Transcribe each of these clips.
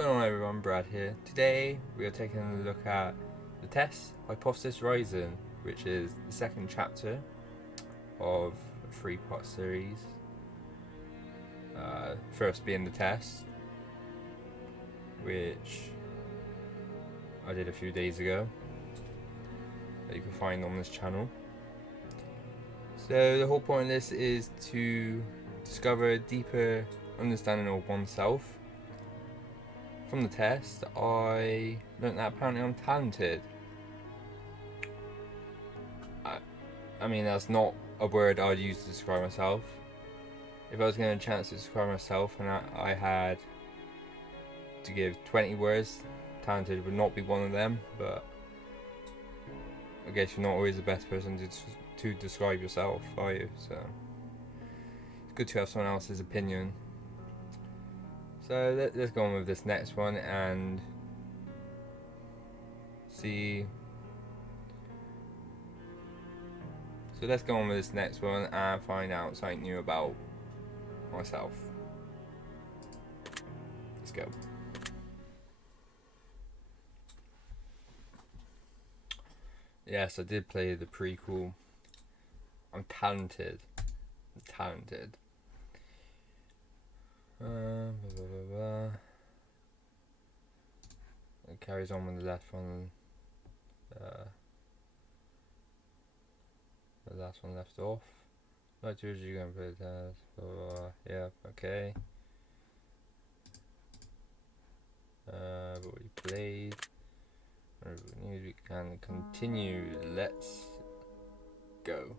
What's going on, everyone? Brad here. Today we are taking a look at the test Hypothesis Rising, which is the second chapter of a three-part series. First being the test, which I did a few days ago, that you can find on this channel. So the whole point of this is to discover a deeper understanding of oneself. From the test, I learned that apparently I'm talented. I mean, that's not a word I'd use to describe myself. If I was given a chance to describe myself and I had to give 20 words, talented would not be one of them, but I guess you're not always the best person to describe yourself, are you? So it's good to have someone else's opinion. So let's go on with this next one and see. So let's go on with this next one and find out something new about myself. Let's go. Yes, I did play the prequel. I'm talented. It carries on with the last one. The last one left off. Like trilogy, going to play the test. Yeah, okay. But we played. We can continue. Let's go.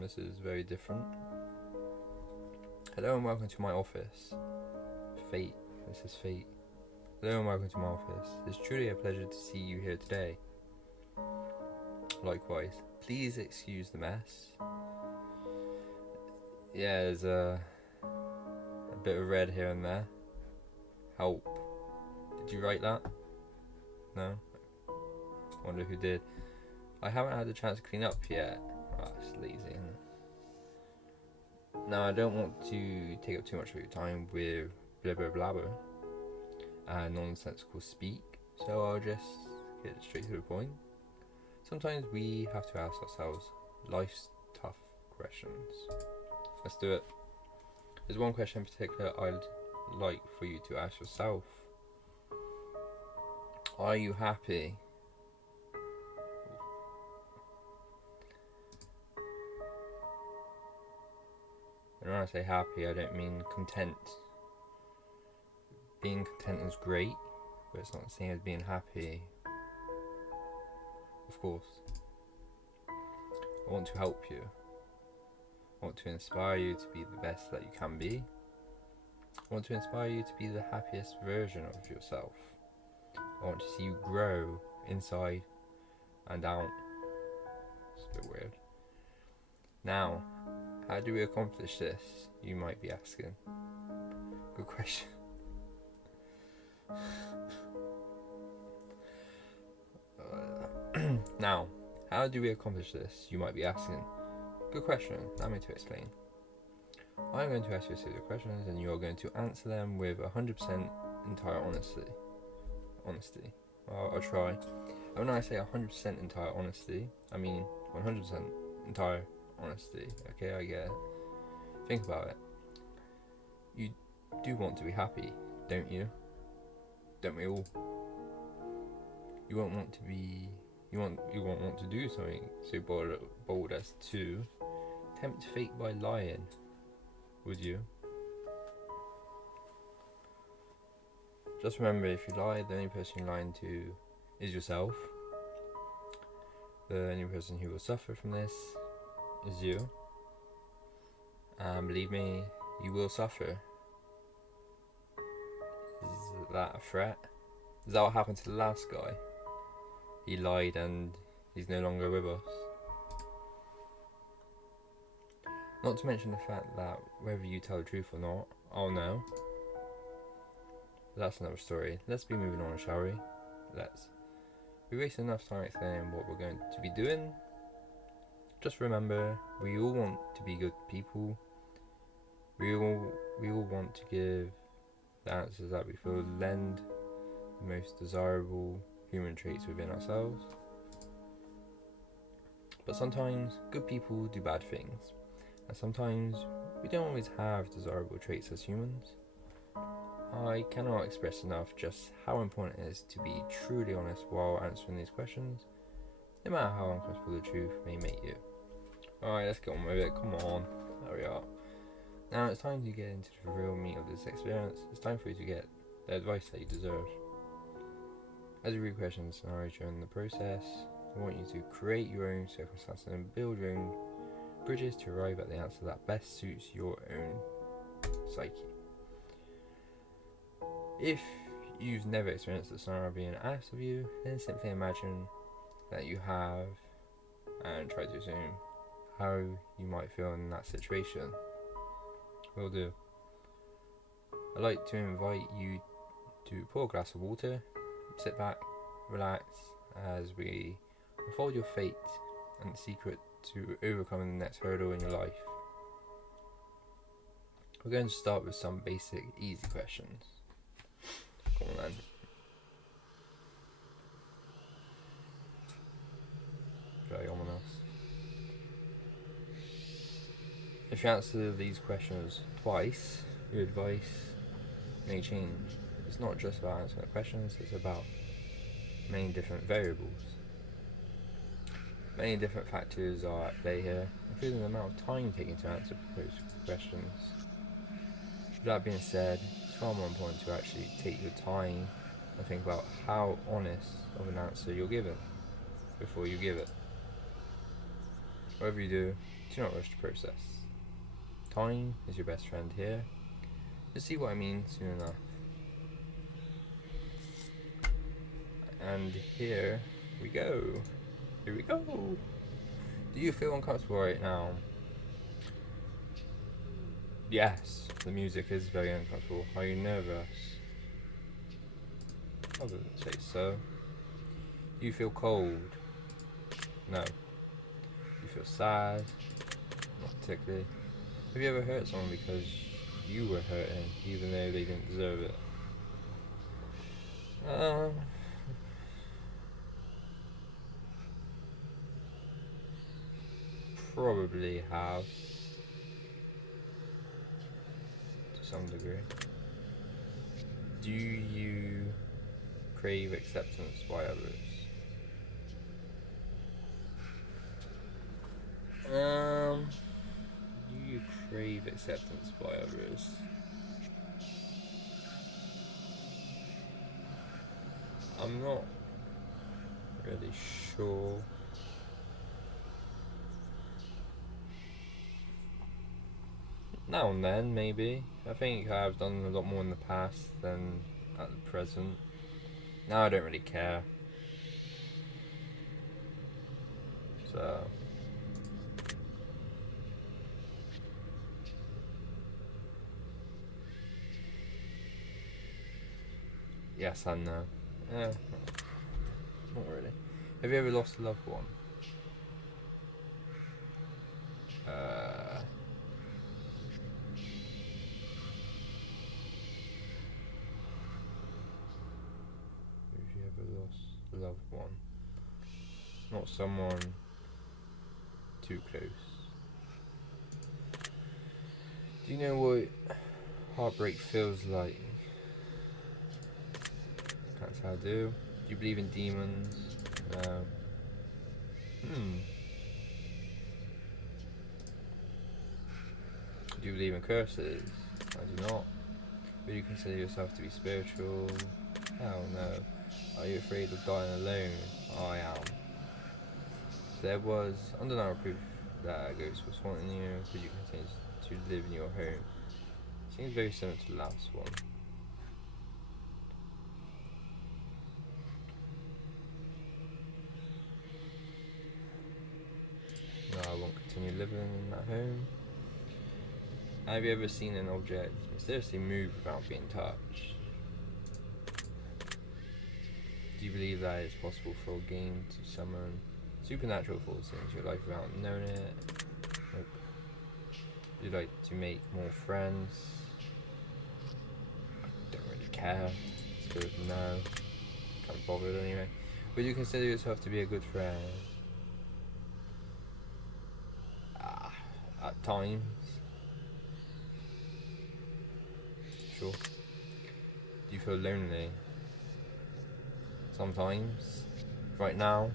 This is very different. Hello and welcome to my office. Fate. This is fate. Hello and welcome to my office. It's truly a pleasure to see you here today. Likewise. Please excuse the mess. Yeah, there's a bit of red here and there. Help. Did you write that? No? Wonder who did. I haven't had the chance to clean up yet. Oh, it's lazy, isn't it? Now, I don't want to take up too much of your time with blabber blabber and nonsensical speak, so I'll just get straight to the point. Sometimes we have to ask ourselves life's tough questions. Let's do it. There's one question in particular I'd like for you to ask yourself. Are you happy? And when I say happy, I don't mean content. Being content is great, but it's not the same as being happy. Of course. I want to help you. I want to inspire you to be the best that you can be. I want to inspire you to be the happiest version of yourself. I want to see you grow inside and out. It's a bit weird. Now, how do we accomplish this? You might be asking. Good question. Now, how do we accomplish this? You might be asking. Good question. Allow me to explain. I'm going to ask you a series of questions and you are going to answer them with 100% entire honesty. I'll try. And when I say 100% entire honesty, I mean 100% entire honesty. Okay, I get it. Think about it. You do want to be happy, don't you? Don't we all? You won't want to be. You won't want to do something so bold as to tempt fate by lying, would you? Just remember, if you lie, the only person you're lying to is yourself. The only person who will suffer from this is you. And believe me, you will suffer. Is that a threat? Is that what happened to the last guy? He lied and he's no longer with us. Not to mention the fact that whether you tell the truth or not, I'll know. But that's another story. Let's be moving on, shall we? Let's. We wasted enough time explaining what we're going to be doing. Just remember, we all want to be good people. We all want to give the answers that we feel lend the most desirable human traits within ourselves. But sometimes good people do bad things, and sometimes we don't always have desirable traits as humans. I cannot express enough just how important it is to be truly honest while answering these questions, no matter how uncomfortable the truth may make you. Alright, let's get on with it, come on, there we are. Now it's time to get into the real meat of this experience. It's time for you to get the advice that you deserve. As you read questions and scenarios during the process, I want you to create your own circumstances and build your own bridges to arrive at the answer that best suits your own psyche. If you've never experienced the scenario being asked of you, then simply imagine that you have and try to assume how you might feel in that situation. Will do. I'd like to invite you to pour a glass of water, sit back, relax as we unfold your fate and the secret to overcoming the next hurdle in your life. We're going to start with some basic, easy questions. Come on then. Very ominous. If you answer these questions twice, your advice may change. It's not just about answering the questions, it's about many different variables. Many different factors are at play here, including the amount of time taken to answer proposed questions. With that being said, it's far more important to actually take your time and think about how honest of an answer you're given before you give it. Whatever you do not rush the process. Time is your best friend here. You'll see what I mean soon enough. And here we go. Here we go. Do you feel uncomfortable right now? Yes, the music is very uncomfortable. Are you nervous? I wouldn't say so. Do you feel cold? No. Do you feel sad? Not particularly. Have you ever hurt someone because you were hurting, even though they didn't deserve it? Probably have, to some degree. Do you crave acceptance by others? Do you crave acceptance by others? I'm not really sure. Now and then, maybe. I think I've done a lot more in the past than at the present. Now I don't really care. So... yes and no. Not really. Have you ever lost a loved one? Have you ever lost a loved one? Not someone too close. Do you know what heartbreak feels like? Can't say I do. Do you believe in demons? Do you believe in curses? I do not. Would you consider yourself to be spiritual? Hell no. Are you afraid of dying alone? I am. If there was undeniable proof that a ghost was haunting you, could you continue to live in your home? Seems very similar to the last one. No, I won't continue living in that home. Have you ever seen an object mysteriously move without being touched? Do you believe that it's possible for a game to summon supernatural forces into your life without knowing it? Nope. Would you like to make more friends? I care. It's good. No. Can't be bothered anyway. Would you consider yourself to be a good friend? At times. Sure. Do you feel lonely? Sometimes. Right now?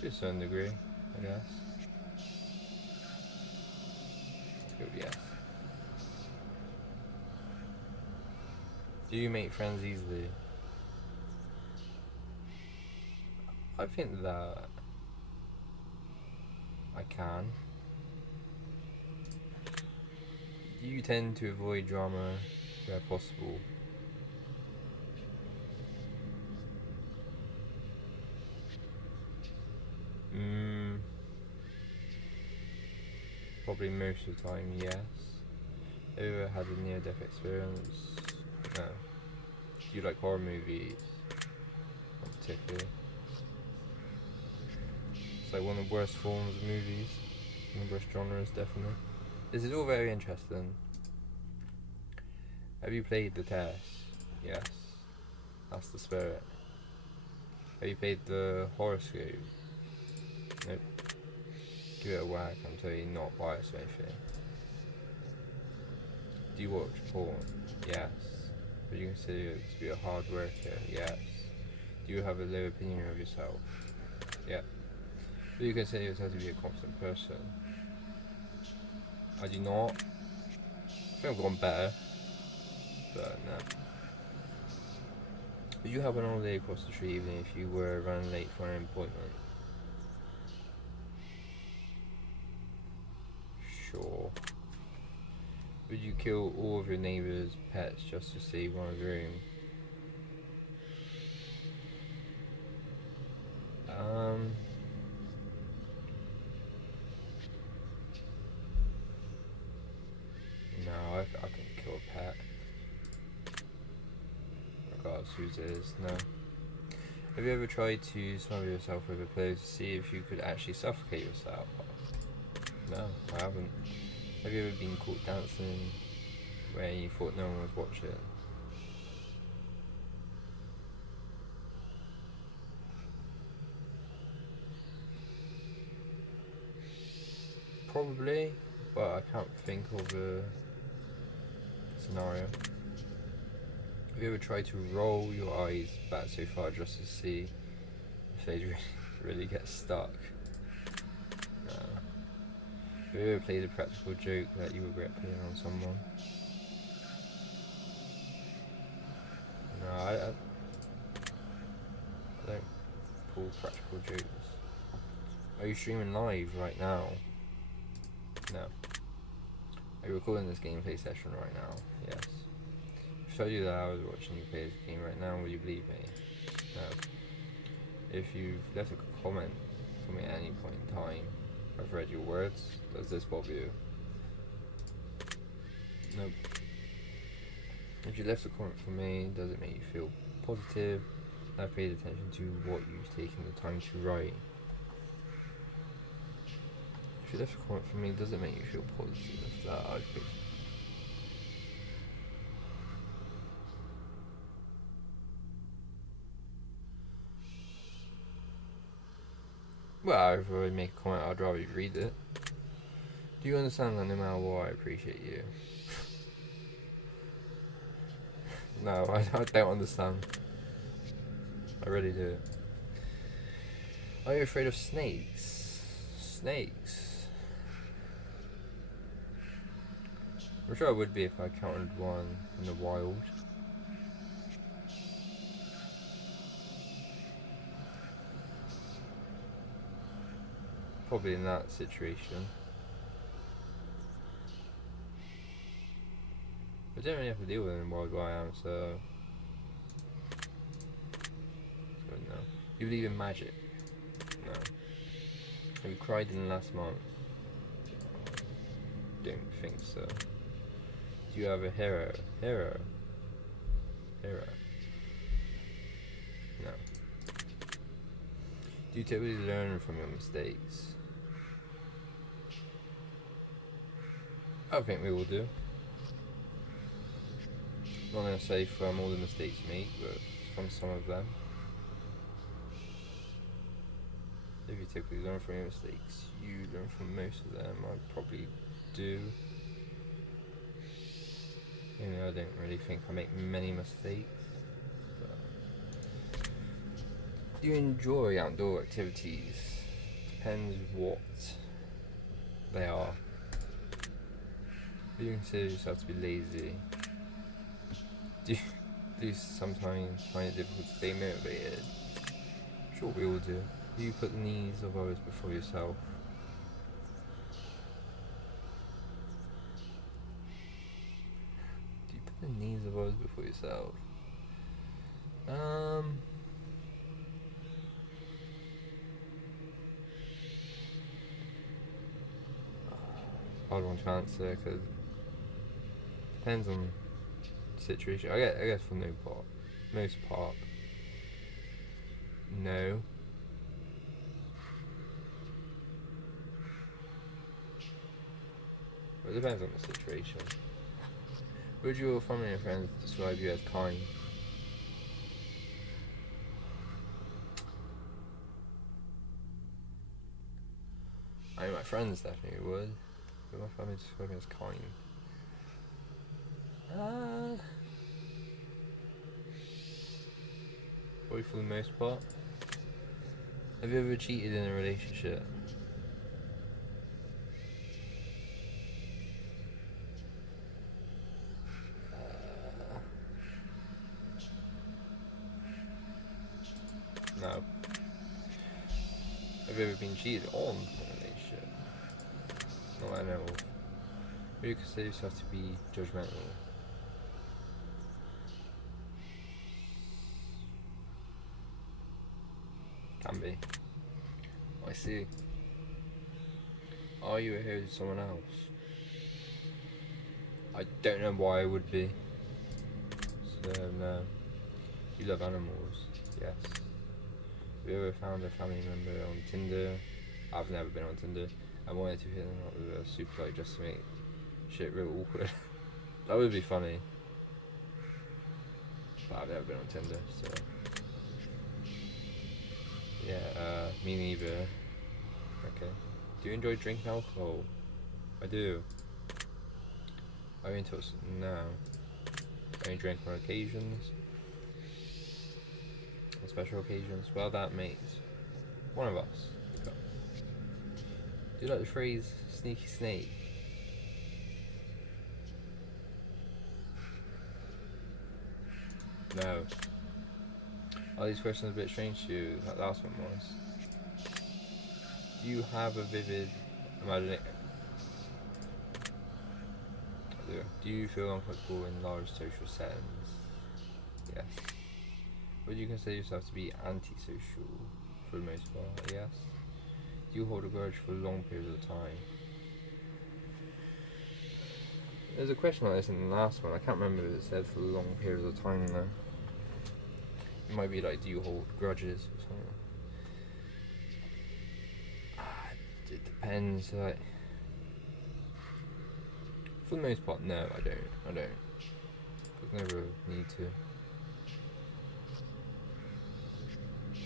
To a certain degree, I guess. Good, yes. Do you make friends easily? I think that I can. You tend to avoid drama where possible. Probably most of the time, yes. Have you ever had a near-death experience? No. Do you like horror movies? Not particularly. It's like one of the worst forms of movies. One of the worst genres, definitely. This is all very interesting. Have you played the test? Yes. That's the spirit. Have you played the horoscope? Nope. Give it a whack, I'm totally not biased or anything. Do you watch porn? Yes. Would you consider it to be a hard worker? Yes. Do you have a low opinion of yourself? Yeah. Do you consider yourself to be a confident person? I do not. I think I've gone better, but no. Would you help an old lady across the street even if you were running late for an appointment? Sure. Would you kill all of your neighbours' pets just to save one room? No, I can kill a pet. Regardless whose it is, no. Have you ever tried to smother yourself with a pillow to see if you could actually suffocate yourself? No, I haven't. Have you ever been caught dancing where you thought no one would watch it? Probably, but I can't think of a scenario. Have you ever tried to roll your eyes back so far just to see if they'd really get stuck? No. Have you ever played a practical joke that you regret putting on someone? No, I don't pull practical jokes. Are you streaming live right now? No. Are you recording this gameplay session right now? Yes. If I told you that I was watching you play this game right now, will you believe me? No. If you've left a comment for me at any point in time, I've read your words. Does this bother you? Nope. If you left a comment for me, does it make you feel positive? I've paid attention to what you've taken the time to write. If you left a comment for me, does it make you feel positive? That I've paid. Well, if I make a comment, I'd rather you read it. Do you understand that no matter what, I appreciate you? No, I don't understand. I really do. Are you afraid of snakes? Snakes? I'm sure I would be if I encountered one in the wild. Probably in that situation. I don't really have to deal with them while I am, so... It's good now. You believe in magic? No. Have you cried in the last month? Don't think so. Do you have a hero? Hero? Hero? No. Do you typically learn from your mistakes? I think we all do. Not going to say from all the mistakes you make, but from some of them. If you typically learn from your mistakes, you learn from most of them. I probably do. You know, I don't really think I make many mistakes. But do you enjoy outdoor activities? Depends what they are. Do you consider yourself to be lazy? Do you sometimes find it difficult to stay motivated? Sure, we all do. Do you put the needs of others before yourself? Do you put the needs of others before yourself? Hard one to answer because depends on the situation. I guess for most part, no. But it depends on the situation. Would your family and friends describe you as kind? I mean, my friends definitely would. But my family describe me as kind. Probably for the most part. Have you ever cheated in a relationship? No. Have you ever been cheated on in a relationship? Not that I know of. Would you consider yourself to be judgmental? Can be. I see. Are you a hero to someone else? I don't know why I would be. So, no. Do you love animals? Yes. Have you ever found a family member on Tinder? I've never been on Tinder. I wanted to hit them up with a super like just to make shit real awkward. That would be funny. But I've never been on Tinder, so yeah, me neither. Okay. Do you enjoy drinking alcohol? I do. I only took no. I only drink on occasions. On special occasions. Well, that makes one of us. Do you like the phrase sneaky snake? No. Are these questions a bit strange to you? That last one was. Do you have a vivid imagination? I do. Do you feel uncomfortable in large social settings? Yes. Would you consider yourself to be antisocial for the most part? Yes. Do you hold a grudge for long periods of time? There's a question like this in the last one. I can't remember if it said for long periods of time though. It might be like, do you hold grudges or something? It depends. Like, for the most part, no, I don't. There's never a need to.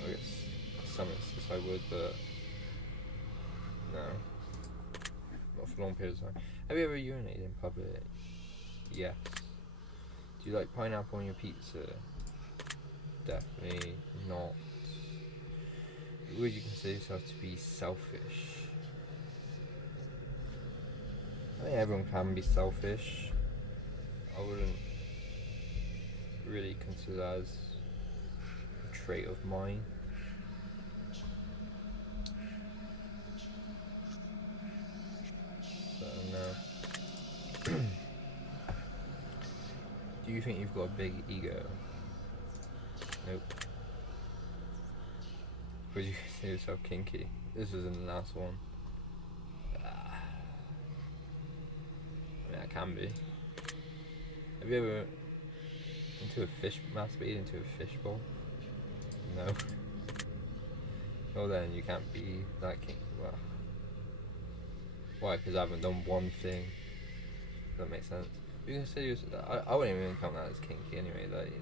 I guess in some instances I would, but no. Not for long periods of time. Have you ever urinated in public? Yes. Do you like pineapple on your pizza? Definitely not. Would you consider yourself to be selfish? I think everyone can be selfish. I wouldn't really consider that as a trait of mine. So no. Do you think you've got a big ego? Nope. Would you consider yourself kinky? This was in the last one. I mean, I can be. Have you ever masturbated into a fishbowl? No. Well then, you can't be that king. Well, why? Because I haven't done one thing. Does that make sense? You can say I wouldn't even count that as kinky anyway. Like,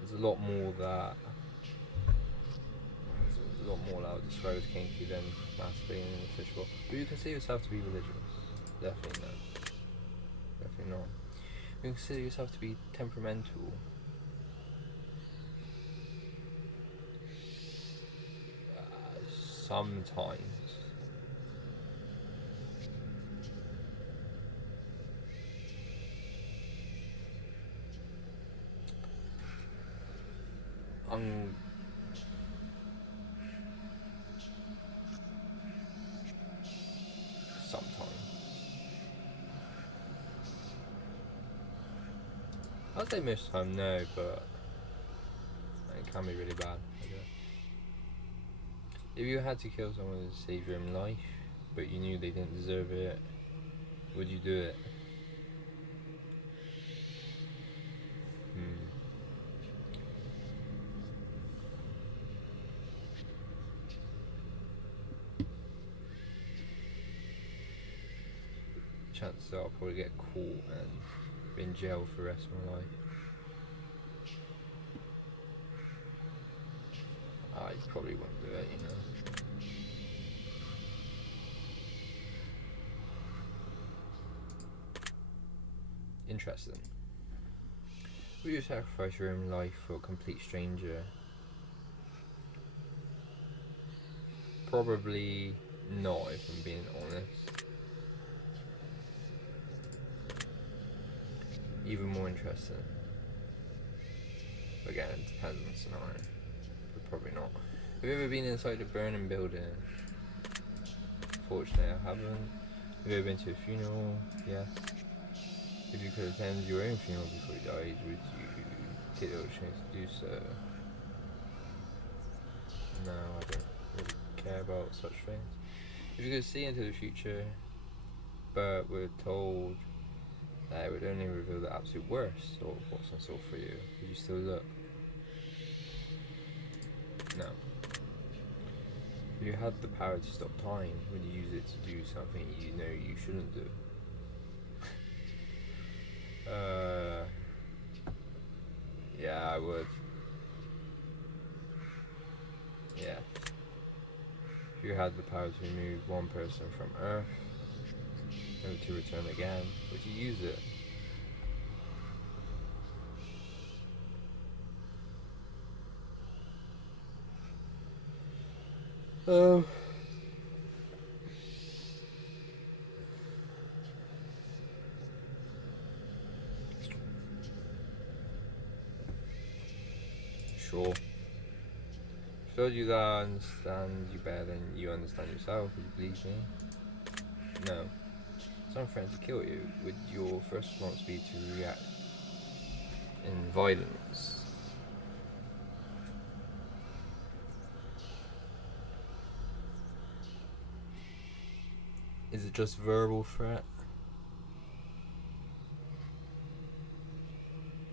there's a lot more that there's a lot more that I would describe as kinky than masturbating in the official. But you consider yourself to be religious. Definitely not. Definitely not. You consider yourself to be temperamental. Sometimes. Um, Sometimes. I'd say most of the time no, but it can be really bad, I guess. If you had to kill someone to save your own life, but you knew they didn't deserve it, would you do it? Hmm. Chances are I'll probably get caught and be in jail for the rest of my life. I probably wouldn't do it, you know. Interesting. Would you sacrifice your own life for a complete stranger? Probably not, if I'm being honest. Even more interesting. Again, it depends on the scenario. But probably not. Have you ever been inside a burning building? Fortunately, I haven't. Have you ever been to a funeral? Yes. If you could attend your own funeral before you died, would you take the opportunity to do so? No, I don't really care about such things. If you could see into the future, but were told that it would only reveal the absolute worst of what's in store for you, would you still look? No. If you had the power to stop time, would you use it to do something you know you shouldn't do? Yeah, I would. Yeah. If you had the power to remove one person from Earth, never to return again, would you use it? Um, sure. If I told you that I understand you better than you understand yourself, would you believe me? No. Someone threatened to kill you, would your first response be to react in violence? Is it just verbal threat?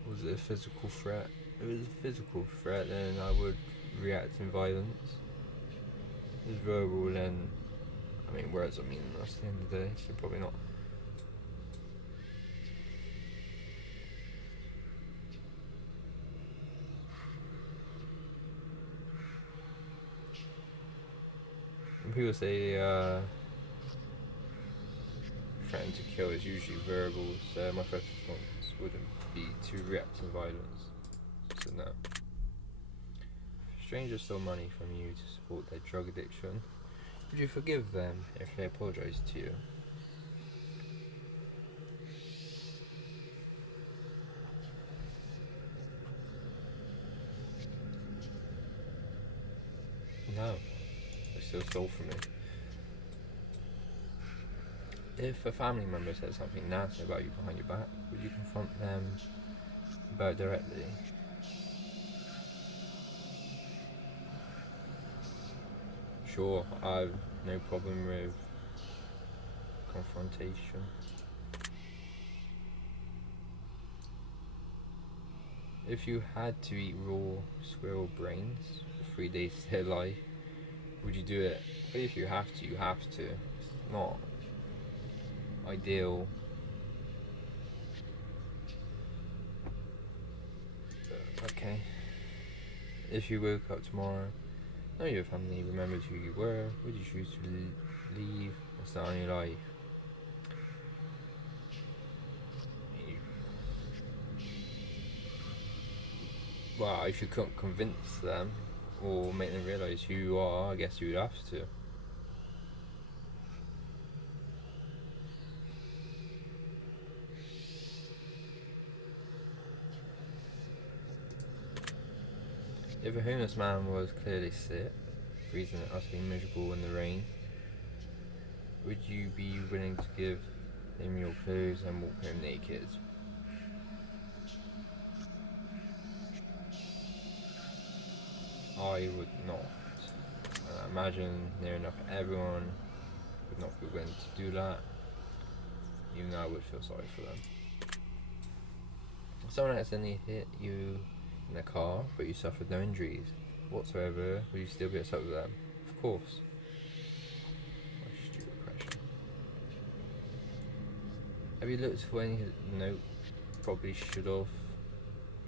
Or was it a physical threat? If it was a physical threat, then I would react in violence. If it's verbal, then I mean, words are meaningless at the end of the day, so probably not. When people say threaten to kill is usually verbal, so my first response wouldn't be to react in violence. So no. If strangers stole money from you to support their drug addiction, would you forgive them if they apologise to you? No. They still stole from me. If a family member said something nasty about you behind your back, would you confront them about it directly? Sure, I've no problem with confrontation. If you had to eat raw squirrel brains 3 days to their life. Would you do it? But if you have to, you have to. It's not ideal. Okay. If you woke up tomorrow, know your family remembered who you were, would you choose to leave and start a new life? Well, if you couldn't convince them or make them realise who you are, I guess you would have to. If a homeless man was clearly sick, freezing and utterly miserable in the rain, would you be willing to give him your clothes and walk home naked? I would not. I imagine near enough everyone would not be willing to do that, even though I would feel sorry for them. If someone accidentally hit you in a car, but you suffered no injuries whatsoever, would you still be upset with them? Of course. What a stupid question. Have you looked for any note? Probably should have,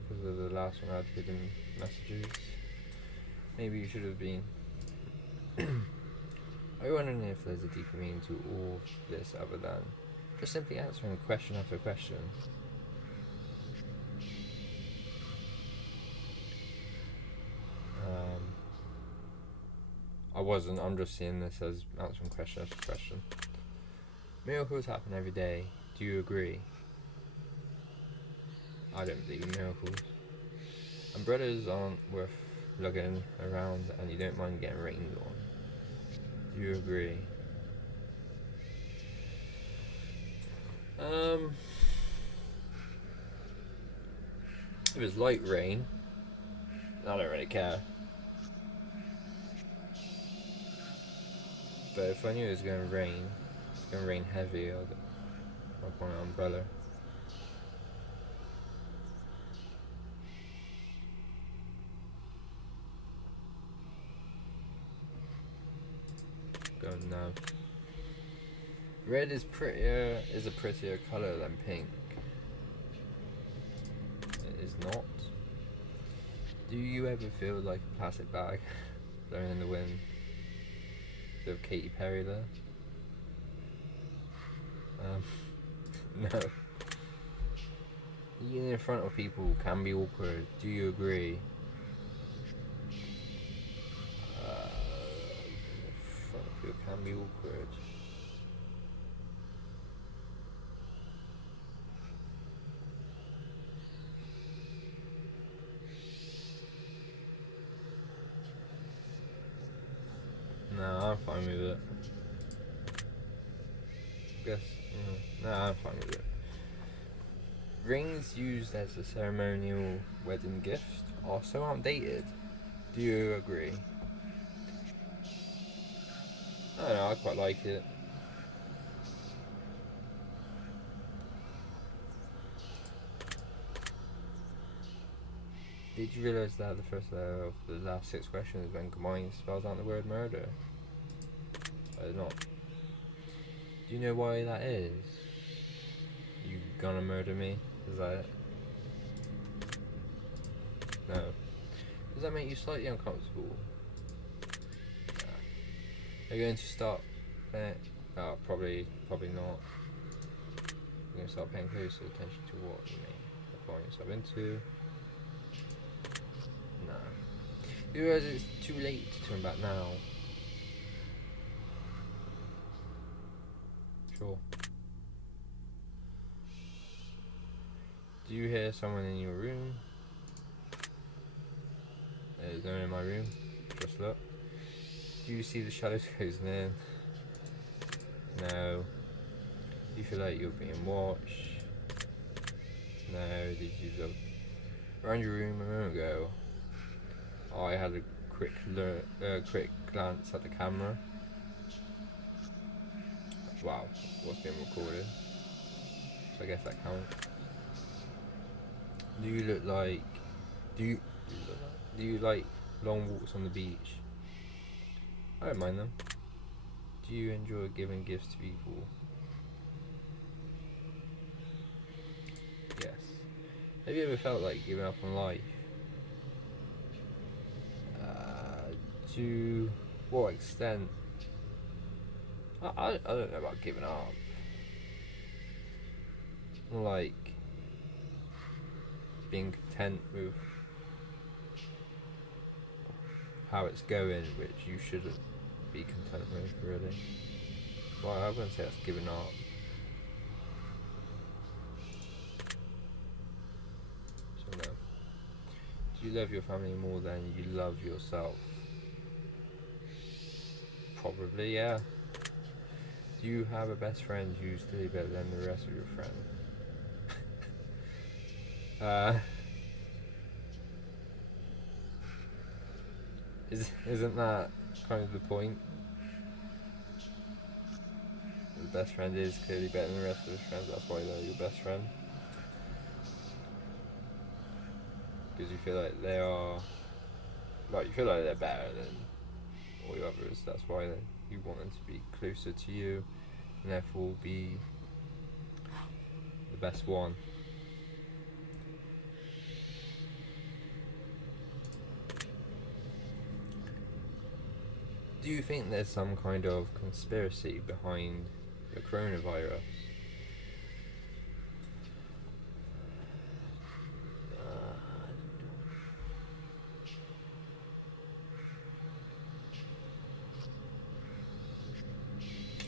because of the last one I had hidden messages. Maybe you should have been. Are you wondering if there's a deeper meaning to all of this other than just simply answering question after question? I wasn't, I'm just seeing this as answering question after question. Miracles happen every day. Do you agree? I don't believe in miracles. Umbrellas aren't worth lugging around and you don't mind getting rained on. Do you agree? If it's light rain, I don't really care. But if I knew it was going to rain heavy, I'd want an umbrella. Go now. Red is a prettier colour than pink. It is not. Do you ever feel like a plastic bag blowing in the wind? Bit of Katy Perry there. No. Eating in front of people can be awkward. Do you agree? In front of people can be awkward. No, I'm fine with it. Guess. No, I'm fine with it. Rings used as a ceremonial wedding gift are so outdated. Do you agree? I don't know, I quite like it. Did you realise that the first letter of the last 6 questions, when combined, spells out the word murder? I did not. Do you know why that is? You gonna murder me? Is that it? No. Does that make you slightly uncomfortable? Are you going to start paying? Oh, probably not. You're going to start paying closer attention to what you mean. Applying yourself into. No. You realise it's too late to turn back now. Sure. Do you hear someone in your room? There's no one in my room. Just look. Do you see the shadows closing in? No. Do you feel like you're being watched? No. Did you look around your room a moment ago? Oh, I had a quick glance at the camera. Wow, what's being recorded? So I guess that counts. Do you look like Long walks on the beach. I don't mind them. Do you enjoy giving gifts to people? Yes. Have you ever felt like giving up on life? To what extent? I don't know about giving up. Like being content with how it's going, which you shouldn't be content with, really. Well, I wouldn't say that's giving up. So no. Do you love your family more than you love yourself? Probably, yeah. Do you have a best friend who's clearly better than the rest of your friends? Isn't that kind of the point? The best friend is clearly better than the rest of his friends. That's why they're your best friend. Because you feel like they are, like you feel like they're better than all the others. That's why you want them to be closer to you, and therefore be the best one. Do you think there's some kind of conspiracy behind the coronavirus?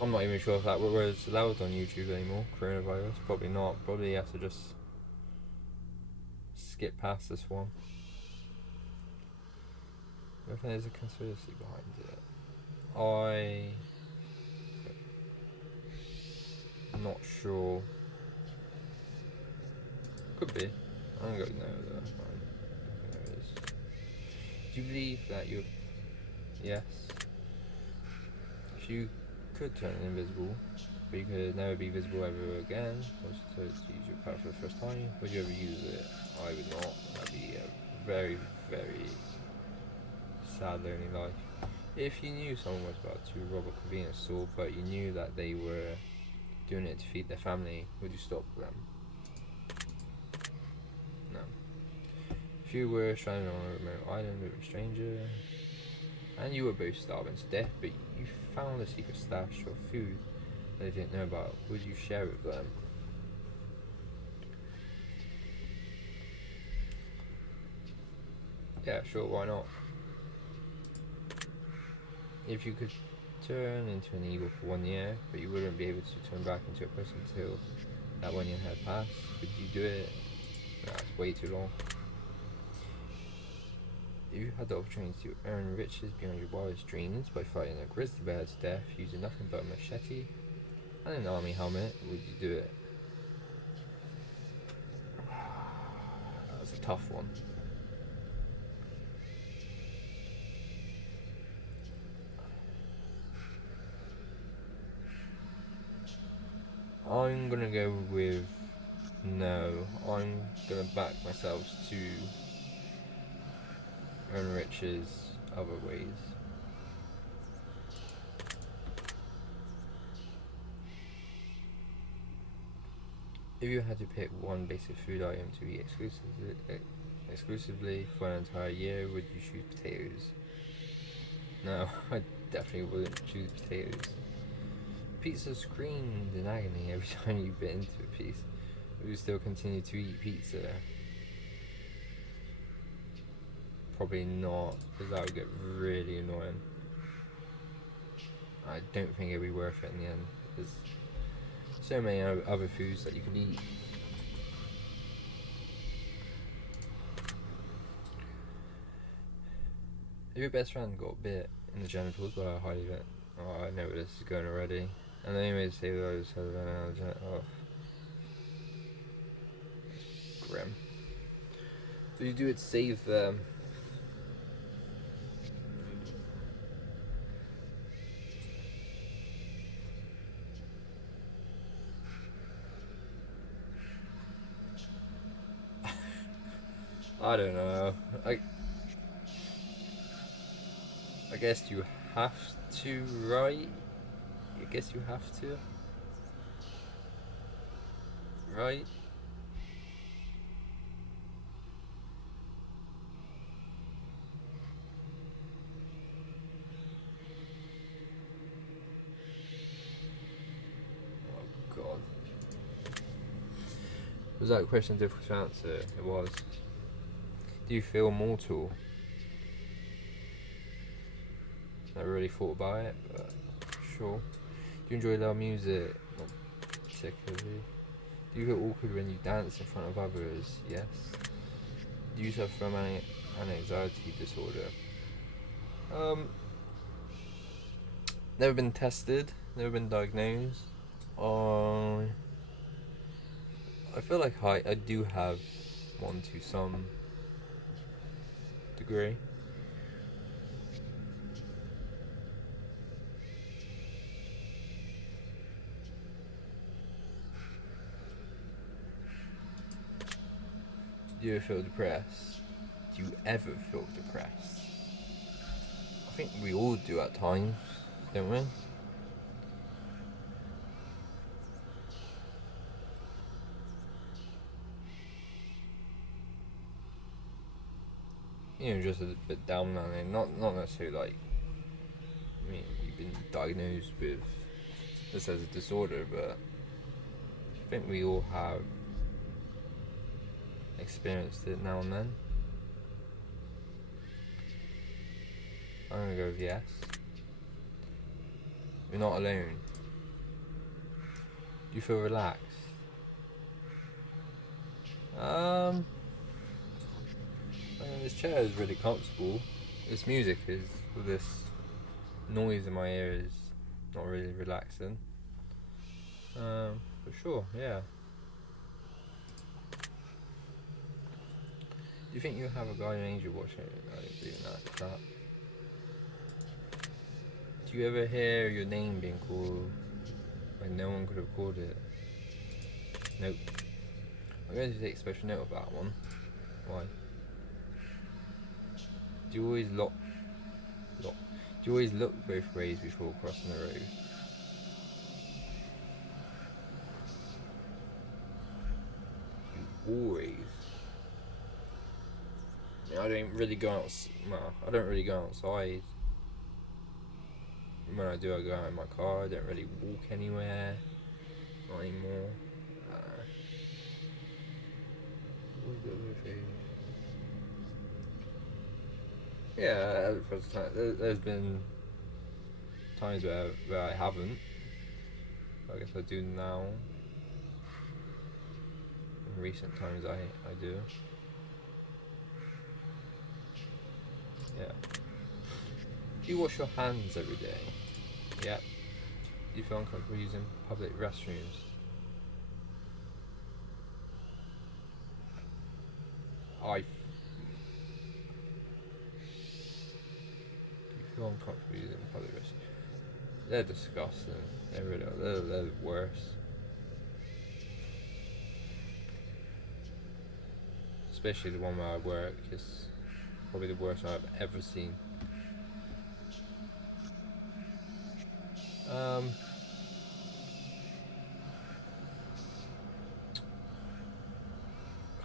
I'm not even sure if that was allowed on YouTube anymore. Coronavirus, probably not. Probably have to just skip past this one. I think there's a conspiracy behind it. I'm not sure. Could be. I don't really know though. I don't think there is. Do you believe that you're... Yes. If you could turn invisible, but you could never be visible ever again, or to use your power for the first time, would you ever use it? I would not. That'd be a very, very sad, lonely life. If you knew someone was about to rob a convenience store, but you knew that they were doing it to feed their family, would you stop them? No. If you were stranded on a remote island with a stranger, and you were both starving to death, but you found a secret stash of food they didn't know about, would you share it with them? Yeah, sure, why not? If you could turn into an eagle for 1 year, but you wouldn't be able to turn back into a person until that 1 year had passed, would you do it? No, it's way too long. If you had the opportunity to earn riches beyond your wildest dreams by fighting a grizzly bear to death using nothing but a machete and an army helmet, would you do it? That was a tough one. I'm gonna go with no. I'm gonna back myself to earn riches other ways. If you had to pick one basic food item to eat exclusively for an entire year, would you choose potatoes? No, I definitely wouldn't choose potatoes. Pizza screamed in agony every time you bit into a piece. Would you still continue to eat pizza? Probably not, because that would get really annoying. I don't think it'd be worth it in the end. There's so many other foods that you can eat. If your best friend got bit in the genitals by a highly vet, oh, I know where this is going already. And then you may say those oh, grim. So you do it to save them. I don't know. I guess you have to, right? I guess you have to, right? Oh God. Was that question difficult to answer? It was. Do you feel mortal? Never really thought about it, but sure. Do you enjoy loud music? Not particularly. Do you feel awkward when you dance in front of others? Yes. Do you suffer from an anxiety disorder? Um, never been tested, never been diagnosed. I feel like I do have one to some degree. Do you ever feel depressed? Do you ever feel depressed? I think we all do at times, don't we? You know, just a bit down on it. Not necessarily like. I mean, you've been diagnosed with this as a disorder, but I think we all have experienced it now and then. I'm gonna go with yes. You're not alone. Do you feel relaxed? Um, this chair is really comfortable. This music is, with this noise in my ear, is not really relaxing. For sure, yeah. Do you think you have a guardian angel watching? I don't believe in that. Do you ever hear your name being called when no one could have called it? Nope. I'm going to take special note of that one. Why? Do you always look? Do you always look both ways before crossing the road? You always. I don't really go out. Well, I don't really go outside. When I do, I go out in my car. I don't really walk anywhere. Not anymore. What's the other thing? Yeah, there's been times where I haven't. I guess I do now. In recent times, I do. Yeah. Do you wash your hands every day? Yeah. Do you feel uncomfortable using public restrooms? Do you feel uncomfortable using public restrooms? They're disgusting. They're really they're worse. Especially the one where I work is probably the worst I've ever seen. Um,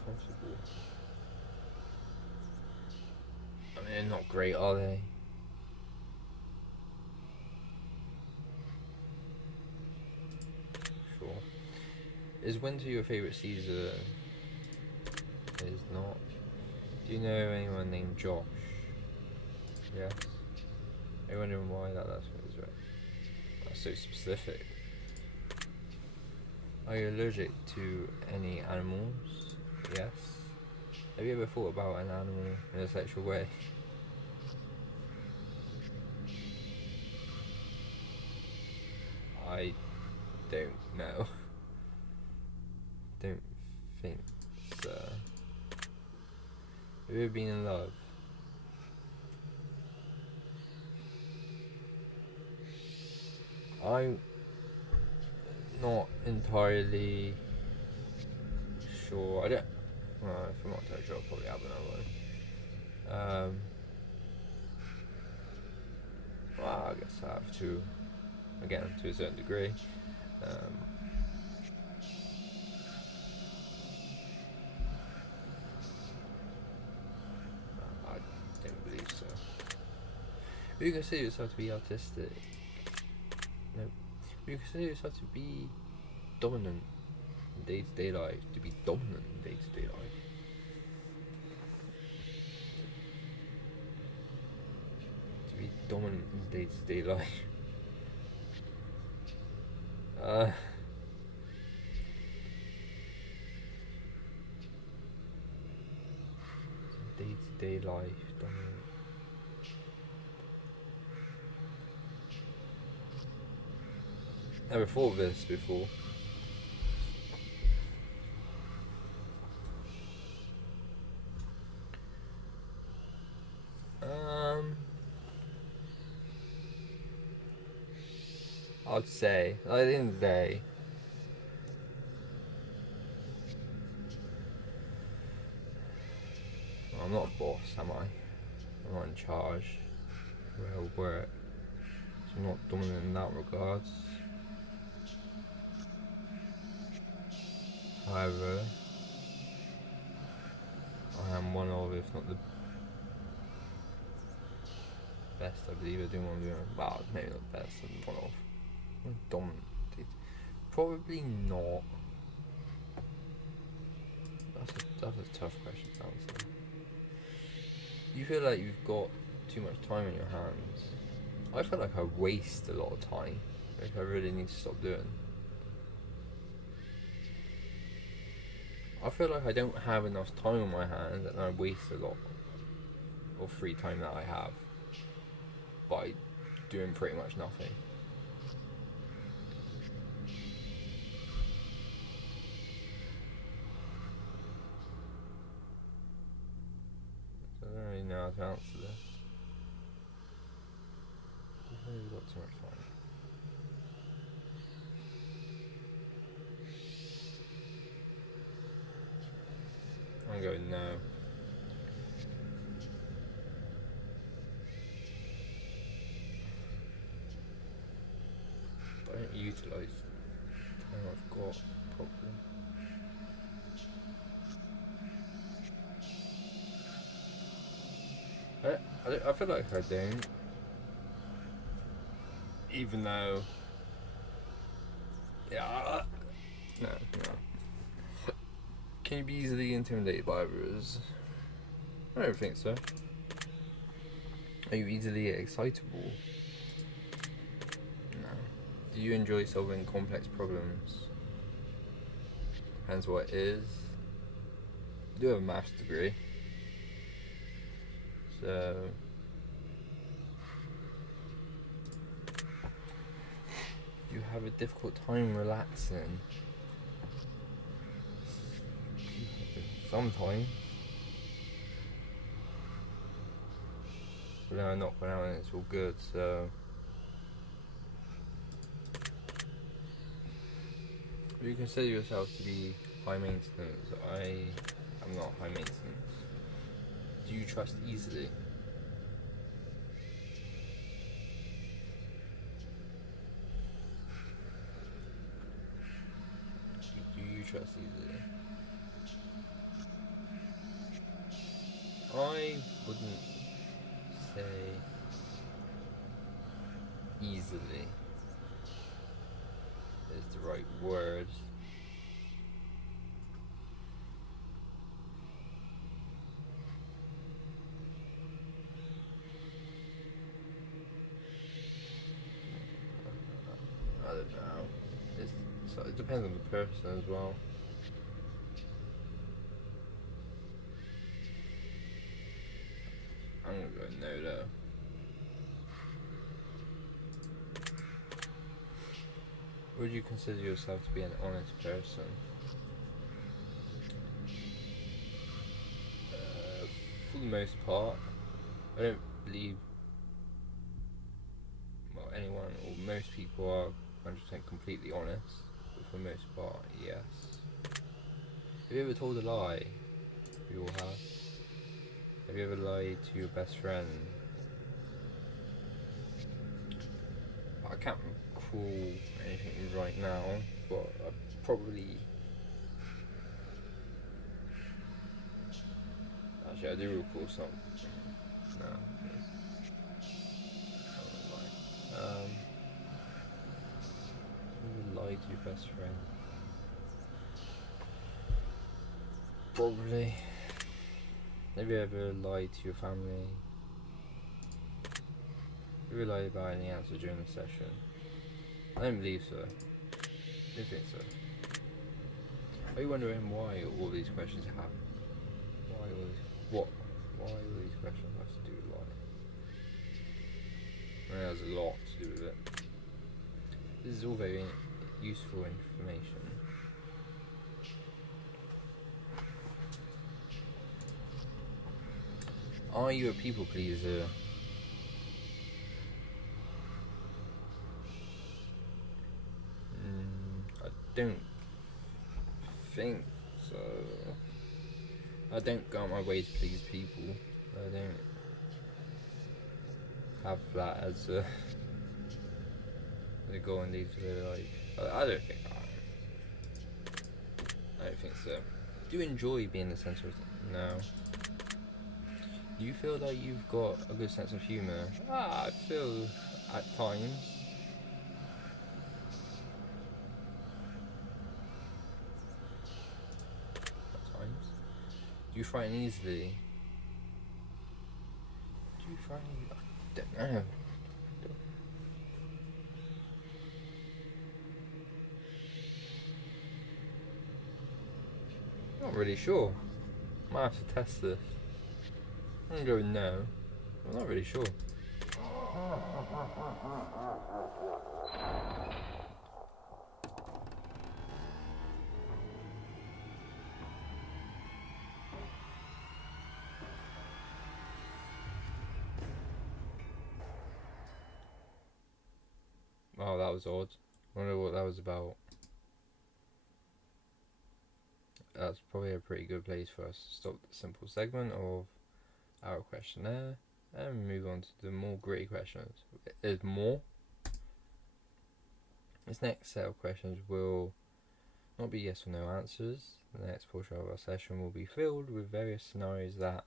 Comfortable. I mean, they're not great, are they? Sure. Is winter your favourite season? It is not. Do you know anyone named Josh? Yes. Are you wondering why that's what is right? That's so specific. Are you allergic to any animals? Yes. Have you ever thought about an animal in a sexual way? I don't know. Don't think so. Have you ever been in love? I'm not entirely sure. I don't. Well, if I'm not entirely sure, I probably have another one. guess I have to, again, to a certain degree. I don't believe so. Would you consider yourself to be artistic? No. Would you consider yourself to be dominant in day-to-day life? To be dominant in day-to-day life? To be dominant in day-to-day life? Day-to-day life, dominant. Never thought of this before. I'd say, like, at the end of the day, I'm not a boss, am I? I'm not in charge of where I work, so I'm not dominant in that regards. However, I am one of, if not the best, I believe, at doing what I'm doing. Well, maybe not the best, I'm one of. I'm dominant. Probably not. That's a tough question to answer. You feel like you've got too much time on your hands. I feel like I waste a lot of time, which I really need to stop doing. I feel like I don't have enough time on my hands and I waste a lot of free time that I have by doing pretty much nothing. So I don't really know how to answer this. I've really got too much time. I'm going no. I don't utilise the time I've got properly. I feel like I don't. Even though... Yeah. No. Can you be easily intimidated by others? I don't think so. Are you easily excitable? No. Do you enjoy solving complex problems? Depends what it is. I do have a maths degree. So... you have a difficult time relaxing. Sometimes. But then I knock one out and it's all good, so... Do you consider yourself to be high maintenance? I am not high maintenance. Do you trust easily? Do you trust easily? I wouldn't say easily is the right word. I don't know. It depends on the person as well. I'm gonna go no though. Would you consider yourself to be an honest person? For the most part. I don't believe anyone or most people are 100% completely honest, but for the most part, yes. Have you ever told a lie? We all have. Have you ever lied to your best friend? can't recall anything right now, but I probably... Actually, I do recall something. No, you would lie to your best friend. Probably. Have you ever lied to your family? Have you ever lied about any answer during the session? I don't believe so. I don't think so. Are you wondering why all these questions happen? Why all these... What? Why all these questions have to do with lying? I mean, there's a lot to do with it. This is all very useful information. Are you a people pleaser? I don't think so. I don't go out my way to please people. I don't have that as a goal in these like. I don't think I don't think so. Do you enjoy being the centre of no? Do you feel like you've got a good sense of humour? I feel at times. Do you frighten easily? Do you frighten easily? I don't know. Not really sure. Might have to test this. I'm gonna go with no. I'm not really sure. Oh, that was odd. I wonder what that was about. That's probably a pretty good place for us to stop the simple segment of our questionnaire and move on to the more gritty questions. There's more. This next set of questions will not be yes or no answers. The next portion of our session will be filled with various scenarios that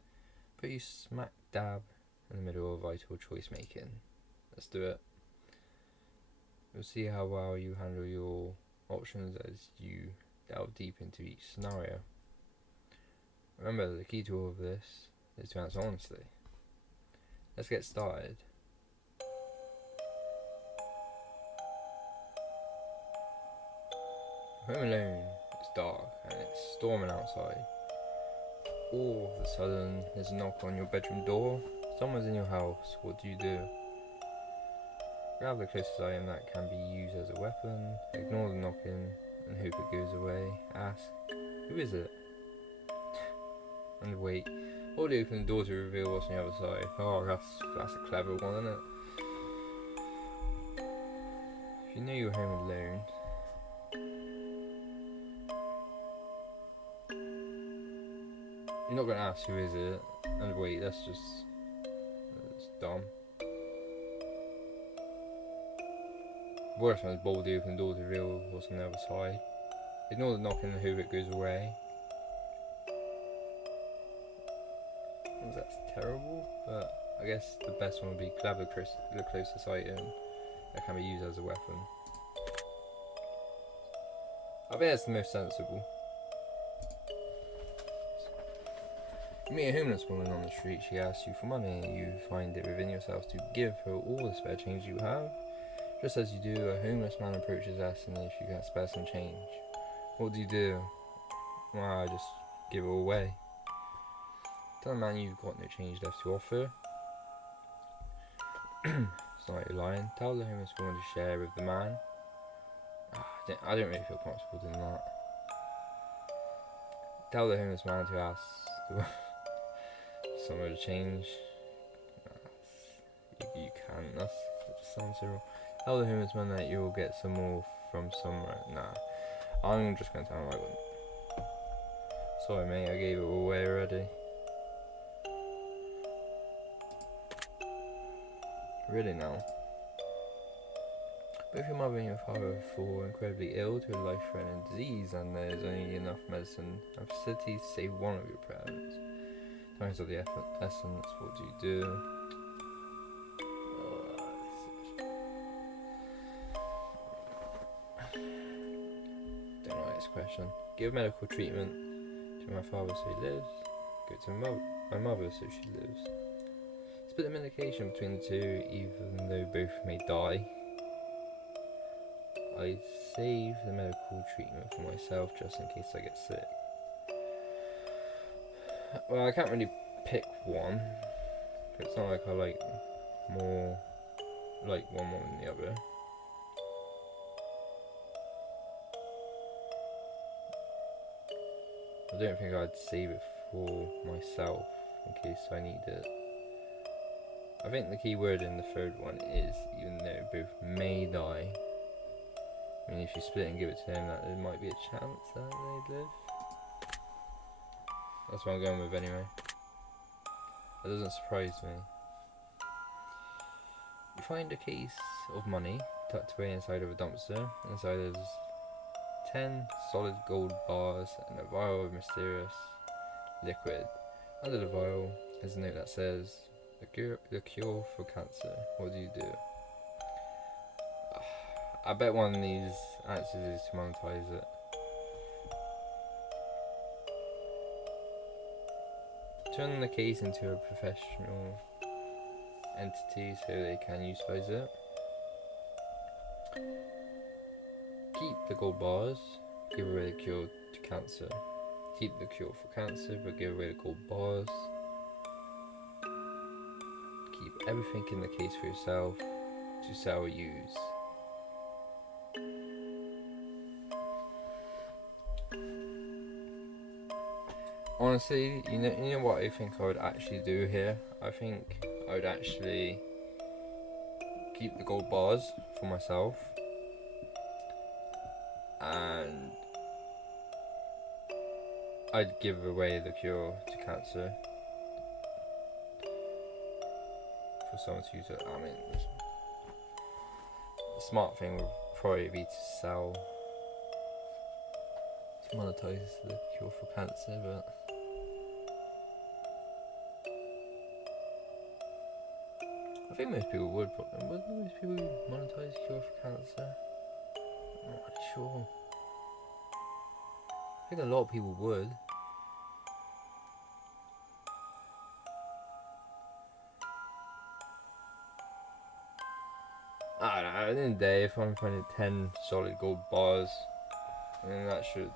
put you smack dab in the middle of vital choice making. Let's do it. We'll see how well you handle your options as you delve deep into each scenario. Remember, the key to all of this is to answer honestly. Let's get started. Home alone, it's dark and it's storming outside. All of a sudden, there's a knock on your bedroom door. Someone's in your house. What do you do? Grab the closest item that can be used as a weapon. Ignore the knocking and hope it goes away. Ask, who is it? And wait. Hold open the door to reveal what's on the other side. Oh, that's a clever one, isn't it? If you know you're home alone, you're not going to ask who is it. And wait, that's dumb. Worst one is boldly open the door to reveal what's on the other side. Ignore the knocking and hope it goes away. That's terrible, but I guess the best one would be grab the closest item that can be used as a weapon. I think that's the most sensible. You meet a homeless woman on the street. She asks you for money. You find it within yourself to give her all the spare change you have. Just as you do, a homeless man approaches asking if you can spare some change. What do you do? Well, I just give it away. Tell the man you've got no change left to offer. It's not like you're lying. Tell the homeless woman to share with the man. I don't really feel comfortable doing that. Tell the homeless man to ask someone to change. You can. That just sounds so wrong. Tell the homeless man that you'll get some more from somewhere. Nah, I'm just gonna tell him I wouldn't. Sorry, mate. I gave it away already. Really now. But if your mother and your father fall incredibly ill to a life-threatening disease and there's only enough medicine and facilities to save one of your parents, times of the essence, what do you do? Don't like this question. Give medical treatment to my father so he lives. Go to my mother so she lives. Split the medication between the two, even though both may die. I save the medical treatment for myself just in case I get sick. Well, I can't really pick one. It's not like I like one more than the other. I don't think I'd save it for myself in case I need it. I think the key word in the third one is even though both may die. I mean, if you split and give it to them, that there might be a chance that they'd live. That's what I'm going with anyway. That doesn't surprise me. You find a case of money tucked away inside of a dumpster. Inside there's 10 solid gold bars and a vial of mysterious liquid. Under the vial is a note that says, the cure for cancer. What do you do? I bet one of these answers is to monetize it. Turn the case into a professional entity so they can utilize it. Keep the gold bars, give away the cure to cancer. Keep the cure for cancer, but give away the gold bars. Keep everything in the case for yourself to sell or use. Honestly, you know what I think I would actually do here? I think I would actually keep the gold bars for myself and I'd give away the cure to cancer for someone to use it. I mean, the smart thing would probably be to monetize the cure for cancer, but I think most people would. Wouldn't most people monetize cure for cancer? I'm not really sure. I think a lot of people would. I don't know, at the end of the day, if I'm finding 10 solid gold bars, I mean that should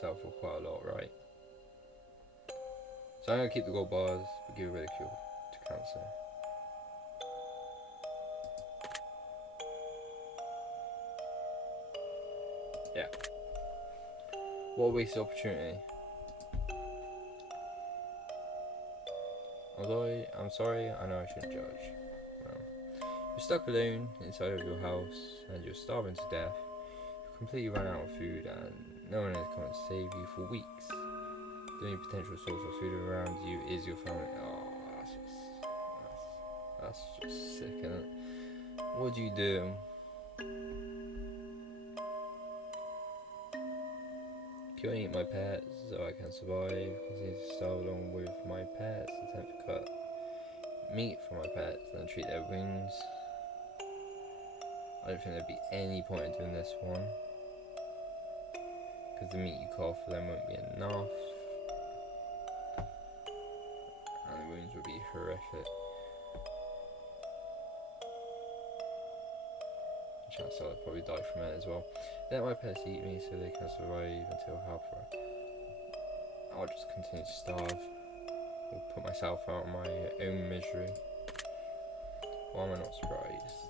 sell for quite a lot, right? So I'm gonna keep the gold bars, but give away the cure to cancer. Yeah. What a wasted opportunity. Although I'm sorry, I know I shouldn't judge. You're stuck alone inside of your house and you're starving to death. You've completely run out of food and no one has come to save you for weeks. The only potential source of food around you is your family. Oh, that's just sick, isn't it? What do you do? Kill and eat my pets so I can survive. Continue to starve along with my pets. Attempt to cut meat from my pets and treat their wounds. I don't think there'd be any point in doing this one, because the meat you cut for them won't be enough, and the wounds would be horrific. Chances are I'd probably die from it as well. Let my pets eat me so they can survive until halfway. I'll just continue to starve, or put myself out of my own misery. Why am I not surprised?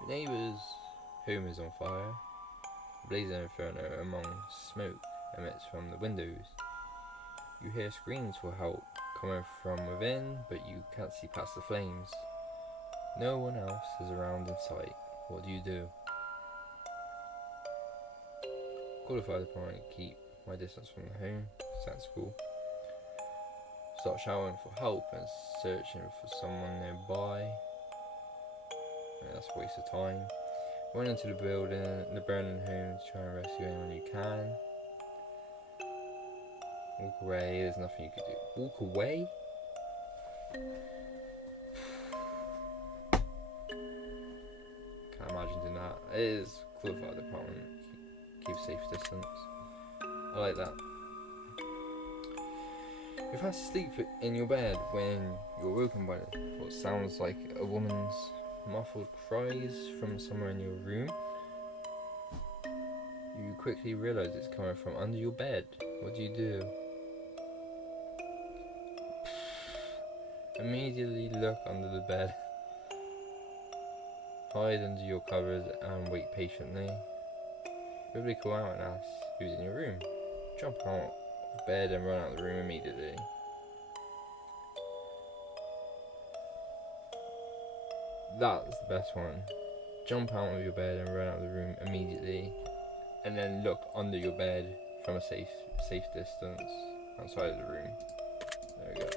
Your neighbour's home is on fire. A blazing inferno among smoke emits from the windows. You hear screams for help coming from within, but you can't see past the flames. No one else is around in sight. What do you do? Call the fire department and keep my distance from the home. Sounds cool. Start shouting for help and searching for someone nearby. That's a waste of time. Run into the burning home to try and rescue anyone you can. Walk away, there's nothing you can do. Walk away? Can't imagine doing that. It is qualified department. Keep safe distance. I like that. You're fast asleep in your bed when you're woken by what sounds like a woman's muffled cries from somewhere in your room. You quickly realise it's coming from under your bed. What do? Immediately look under the bed. Hide under your covers and wait patiently. Quickly call out and ask who's in your room. Jump out of bed and run out of the room immediately. That's the best one. Jump out of your bed and run out of the room immediately, and then look under your bed from a safe distance outside of the room. There we go.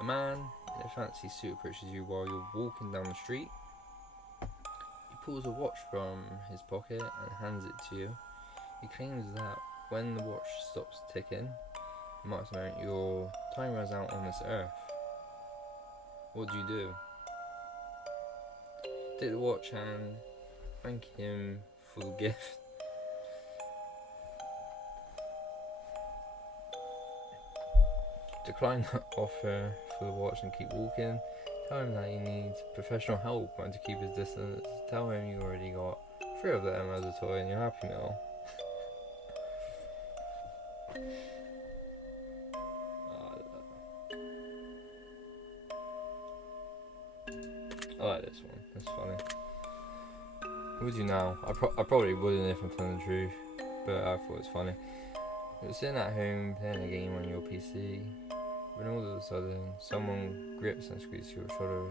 A man in a fancy suit approaches you while you're walking down the street. He pulls a watch from his pocket and hands it to you. He claims that when the watch stops ticking, it marks the moment your time runs out on this earth. What do? Take the watch and thank him for the gift. Decline the offer for the watch and keep walking. Tell him that he needs professional help and to keep his distance. Tell him you already got 3 of them as a toy in your Happy Meal. I like this one. It's funny. Would you now? I probably wouldn't if I'm telling the truth, but I thought it was funny. You're sitting at home playing a game on your PC, when all of a sudden someone grips and squeezes your shoulder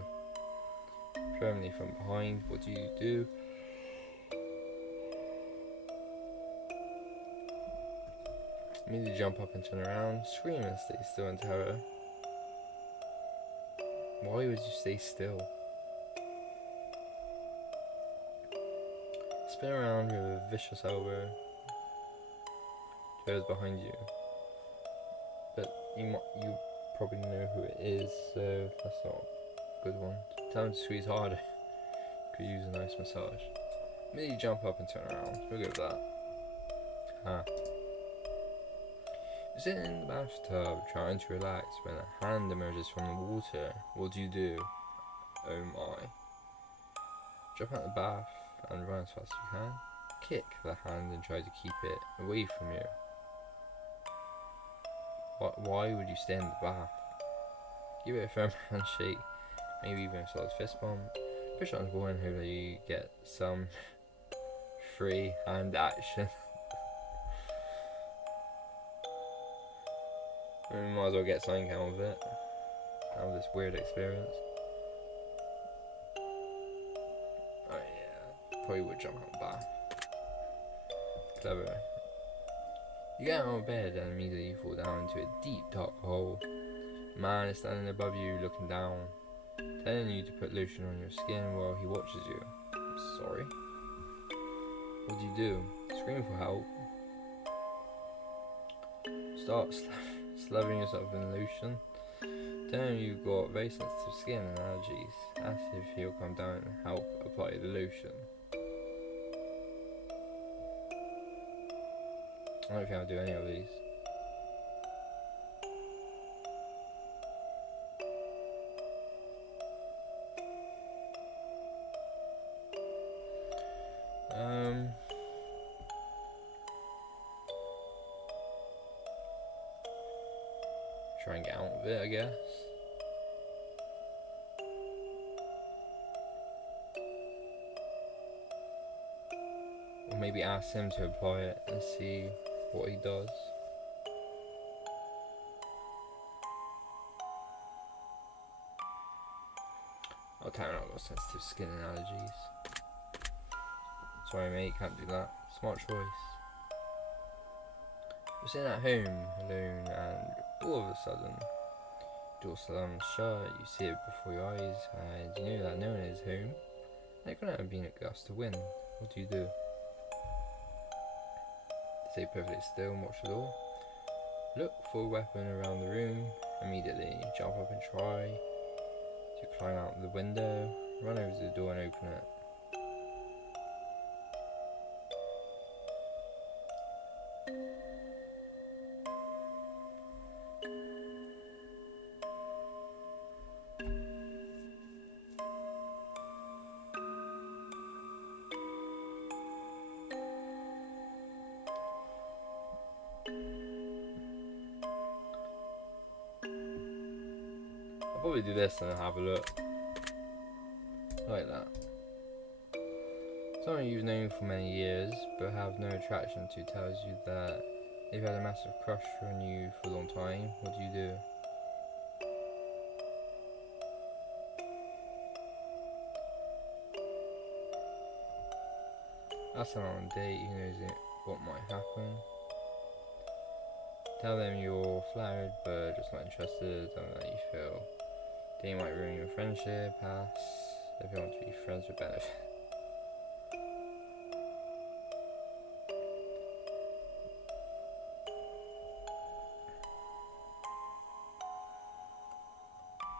firmly from behind. What do? Immediately jump up and turn around, scream and stay still in terror. Why would you stay still? Spin around with a vicious elbow towards behind you, but you probably know who it is, so that's not a good one. Tell him to squeeze harder. Could use a nice massage. Immediately jump up and turn around. We'll go with that. You're sitting in the bathtub trying to relax when a hand emerges from the water. What do? Oh my. Jump out of the bath and run as fast as you can. Kick the hand and try to keep it away from you. Why would you stay in the bath? Give it a firm handshake, maybe even a solid fist bump. Push on the wall and hope that you get some free hand action. We might as well get something out of it, out of this weird experience. Oh yeah, probably would jump out of the bath. Clever. You get out of bed and immediately you fall down into a deep dark hole. A man is standing above you looking down, telling you to put lotion on your skin while he watches you. I'm sorry. What do? Scream for help. Start slathering yourself in lotion. Tell him you've got very sensitive skin and allergies. Ask if he'll come down and help apply the lotion. I don't think I'll do any of these. Try and get out of it, I guess. Or maybe ask him to apply it and see what he does. Oh damn, I've got sensitive skin and allergies. Sorry mate, can't do that. Smart choice. You're sitting at home alone, and all of a sudden, door slams shut. You see it before your eyes, and you know that no one is home. They're gonna have been a gust of wind. What do you do? Stay perfectly still and watch the door. Look for a weapon around the room. Immediately jump up and try to climb out the window. Run over to the door and open it. I'll probably do this and have a look. Like that. Someone you've known for many years but have no attraction to tells you that they've had a massive crush on you for a long time. What do you do? Ask them on a date, who knows what might happen. Tell them you're flattered but just not interested. Tell them that you feel they might ruin your friendship. Ask if you want to be friends with benefit.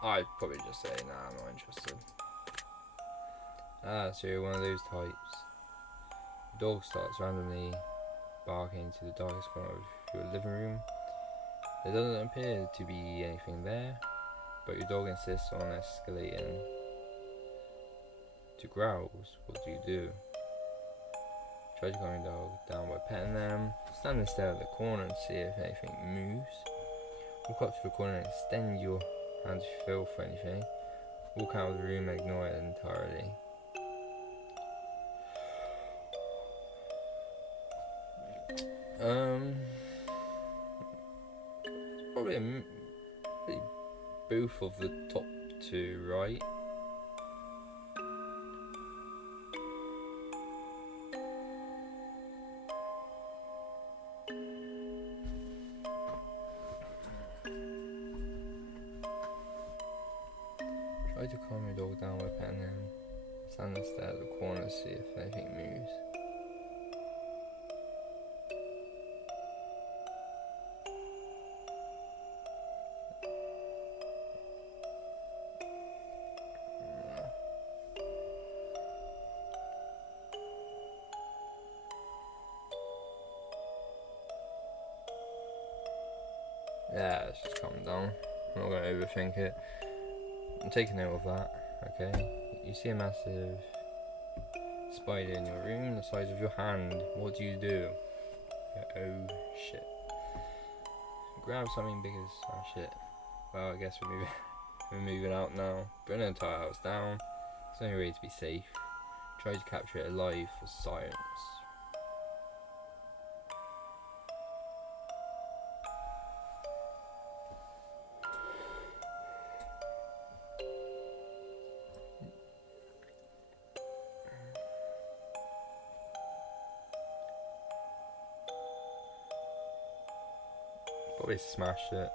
I'd probably just say, nah, I'm not interested. So you're one of those types. Your dog starts randomly barking to the darkest corner of your living room. There doesn't appear to be anything there, but your dog insists on escalating to growls. What do you do? Try to calm your dog down by petting them. Stand and stare at the corner and see if anything moves. Walk up to the corner and extend your hand to feel for anything. Walk out of the room and ignore it entirely. Probably both of the top two, right? Try to calm your dog down by petting him. Stand and stare at the corner to see if anything moves. Yeah, let's just calm down. I'm not going to overthink it. I'm taking note of that, okay? You see a massive spider in your room, the size of your hand. What do? Oh shit. Grab something big as smash it. Well, I guess we're moving out now. Burn the entire house down. It's the only way to be safe. Try to capture it alive for science. Probably smash it.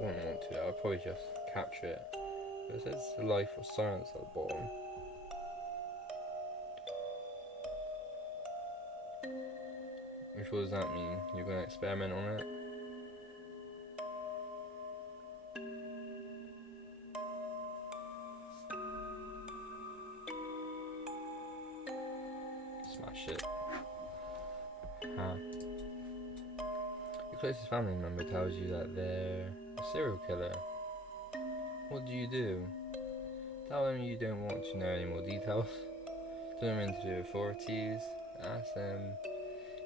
I wouldn't want to. I'd probably just capture it. But it says life or silence at the bottom. Which, what does that mean? You're going to experiment on it? Smash it. Huh. Your closest family member tells you that they're a serial killer. What do? Tell them you don't want to know any more details. Turn them into the authorities. Ask them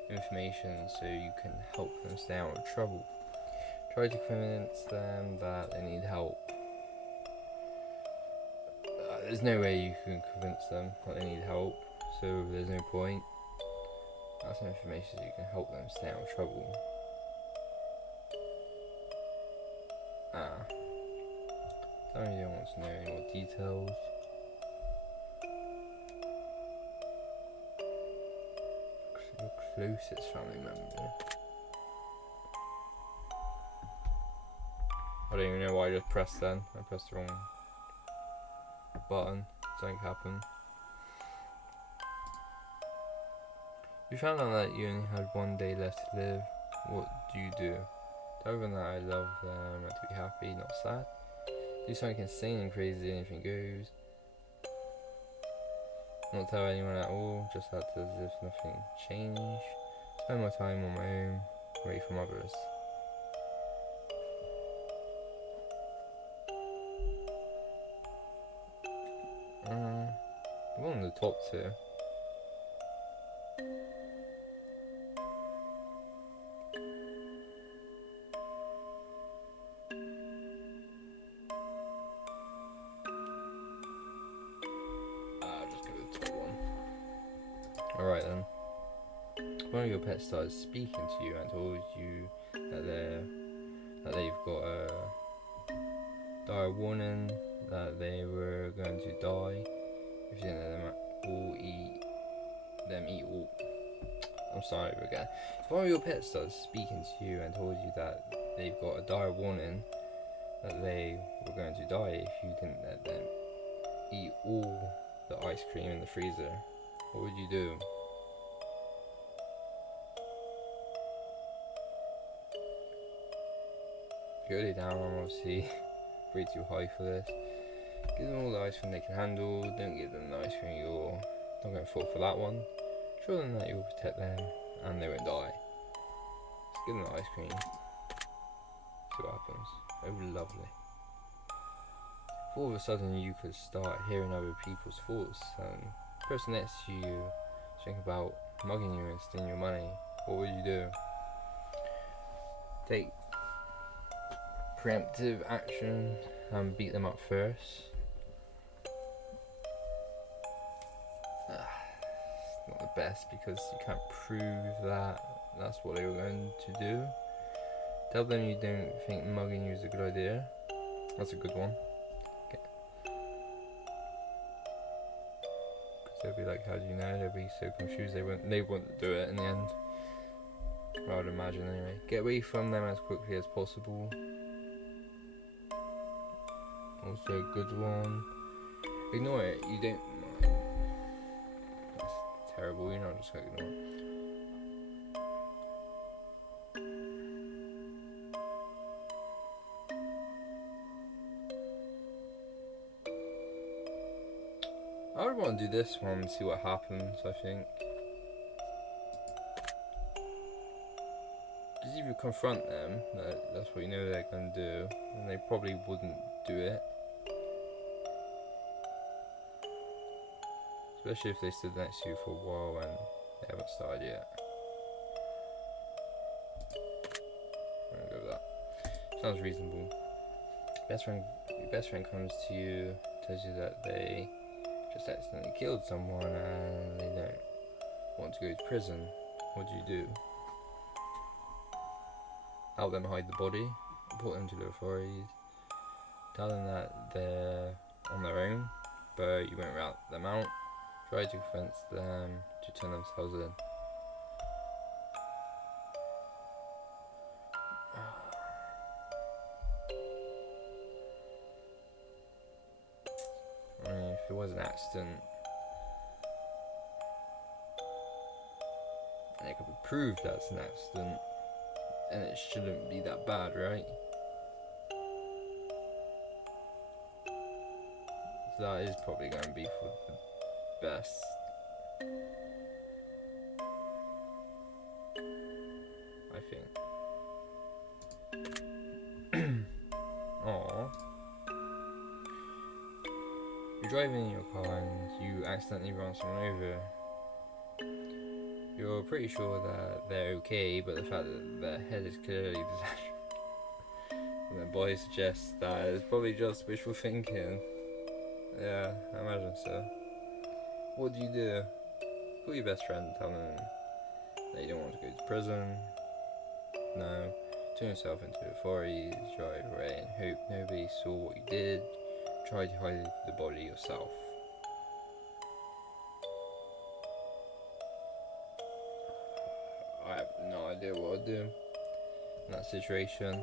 information so you can help them stay out of trouble. Try to convince them that they need help. There's no way you can convince them that they need help, so there's no point. Ask them information so you can help them stay out of trouble. Tell me you don't want to know any more details. Your closest family member. I don't even know why I just pressed then. I pressed the wrong button. Something happened. You found out that you only had one day left to live. What do you do? Tell everyone that I love them and to be happy, not sad. Do something insane and crazy, anything goes. Not tell anyone at all, just act as if nothing changed. Spend my time on my own, away from others. One of the top two. I'll just go with the top one. Alright then. One of your pets started speaking to you and told you that they've got a dire warning that they were going to die if you didn't let them eat all. I'm sorry again. If one of your pets started speaking to you and told you that they've got a dire warning that they were going to die if you didn't let them eat all the ice cream in the freezer, what would you do? Go down, I'm obviously way too high for this. Give them all the ice cream they can handle, don't give them the ice cream you're not going to fall for that one. Show them that you'll protect them and they won't die. Just give them the ice cream, see what happens. Oh lovely. If all of a sudden you could start hearing other people's thoughts and the person next to you think about mugging you and stealing your money, what would you do? Take preemptive action and beat them up first. It's not the best because you can't prove that that's what they were going to do. Tell them you don't think mugging you is a good idea. That's a good one. Okay. Because they'll be like, how do you know? They'll be so confused they wouldn't do it in the end. I would imagine anyway. Get away from them as quickly as possible. Also a good one. Ignore it, you don't mind. That's terrible, you're not just gonna ignore it. I would want to do this one and see what happens, I think. Because if you confront them, that's what you know they're going to do, and they probably wouldn't do it. Especially if they stood next to you for a while and they haven't started yet. I'm gonna go with that. Sounds reasonable. Your best friend comes to you, tells you that they just accidentally killed someone and they don't want to go to prison. What do you do? Help them hide the body, report them to the authorities, tell them that they're on their own, but you won't rat them out. Try to convince them to turn themselves in. I mean, if it was an accident, and it could be proved that's an accident, then it shouldn't be that bad, right? So that is probably going to be for the best. I think. Aww. You're driving in your car and you accidentally run someone over. You're pretty sure that they're okay, but the fact that their head is clearly detached and their body suggests that it's probably just wishful thinking. Yeah, I imagine so. What do you do? Call your best friend and tell them that you don't want to go to prison. No. Turn yourself into authorities, drive away and hope nobody saw what you did. Try to hide the body yourself. I have no idea what I'd do in that situation.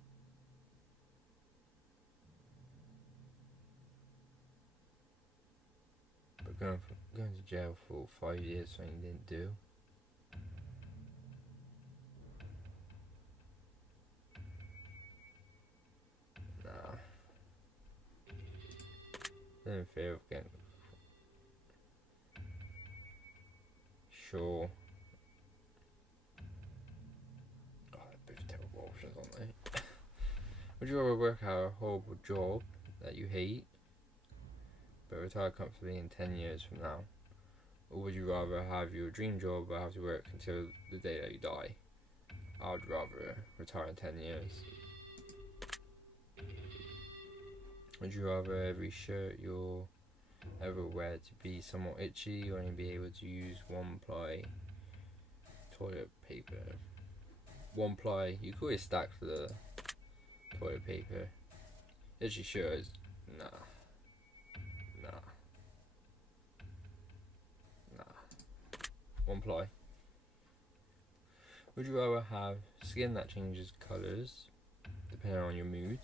going to jail for 5 years for something you didn't do. Nah. I'm in fear of getting... Sure. Oh, they're both terrible options, aren't they? Would you rather work at a horrible job that you hate, but retire comfortably in 10 years from now? Or would you rather have your dream job but have to work until the day that you die? I would rather retire in 10 years. Would you rather every shirt you'll ever wear to be somewhat itchy, or only be able to use one-ply toilet paper? One-ply, you could always stack the toilet paper. Itchy shirts, nah. One-ply. Would you rather have skin that changes colours depending on your mood?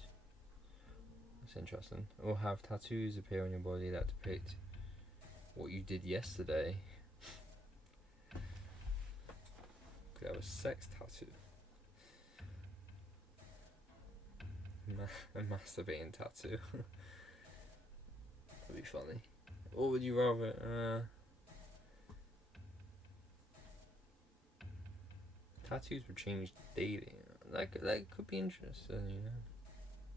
That's interesting. Or have tattoos appear on your body that depict what you did yesterday? Could have a sex tattoo. A masturbating tattoo. That'd be funny. Or would you rather... tattoos would change daily. That could be interesting, you know.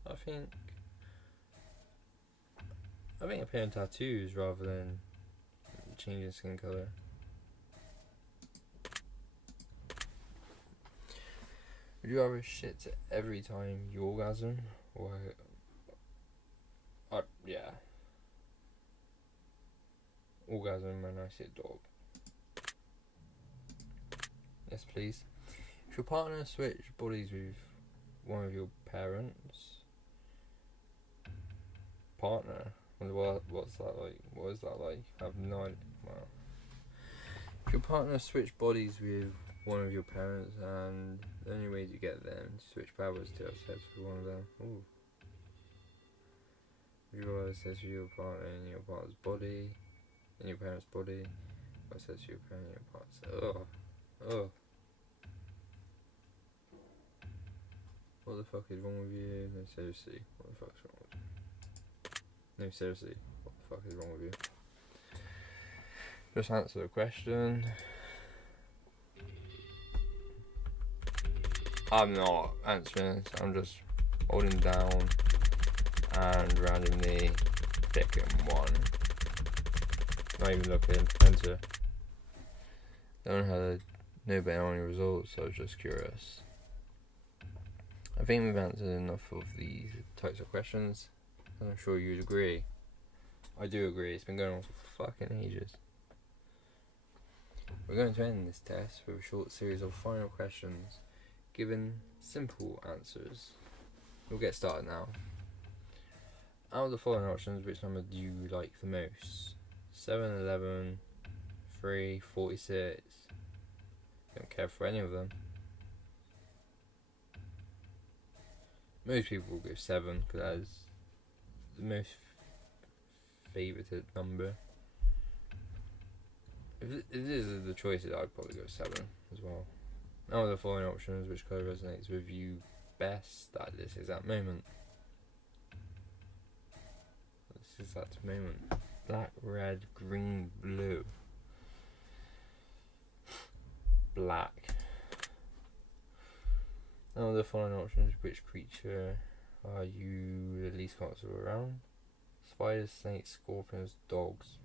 I think appearing tattoos rather than changing skin colour. Would you rather shit every time you orgasm, or yeah, orgasm when I see a dog? Yes, please. If your partner switched bodies with one of your parents, what's that like? What is that like? I have no idea. Wow. If your partner switched bodies with one of your parents, and the only way to get them to switch powers to have sex with one of them, ooh. Would you rather have sex with your partner in your partner's body, in your parents' body, or sex with your parent in your partner's? Oh. What the fuck is wrong with you? No, seriously, what the fuck's wrong with you? No, seriously, what the fuck is wrong with you? Just answer the question. I'm not answering this, I'm just holding down and randomly picking one. Not even looking, enter. Don't have no better on your results, so I was just curious. I think we've answered enough of these types of questions, and I'm sure you'd agree. I do agree, it's been going on for fucking ages. We're going to end this test with a short series of final questions, given simple answers. We'll get started now. Out of the following options, which number do you like the most? 7, 11, 3, 46. Don't care for any of them. Most people will go 7 because that is the most favoured number. If this is the choices, I'd probably go 7 as well. Now the following options, which colour resonates with you best at this exact moment? This exact moment. Black, red, green, blue. Black. Now the following options, which creature are you the least comfortable around? Spiders, snakes, scorpions, dogs.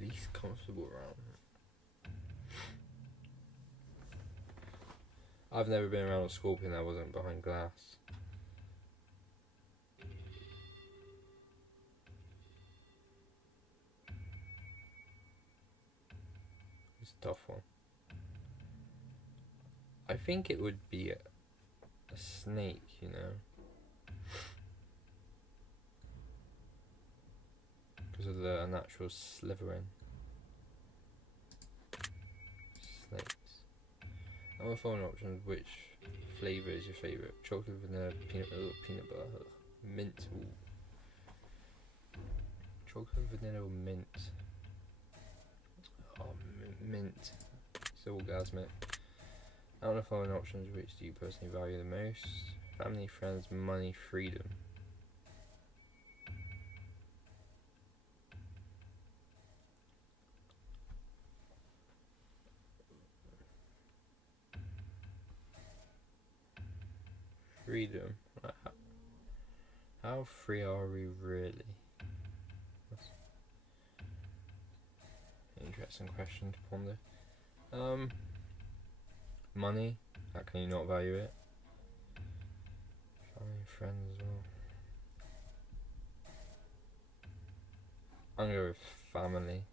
Least comfortable around. I've never been around a scorpion that wasn't behind glass. It's a tough one. I think it would be a snake, you know, because of the unnatural slithering. Snakes. Now the following options, which flavour is your favourite? Chocolate, vanilla, peanut butter, mint. Ooh. Chocolate, vanilla, or mint? Oh, mint. So orgasmic. Out of the following options, which do you personally value the most? Family, friends, money, freedom. Freedom. How free are we really? That's an interesting question to ponder. Money. How can you not value it? Family, friends as well. I'm gonna go with family.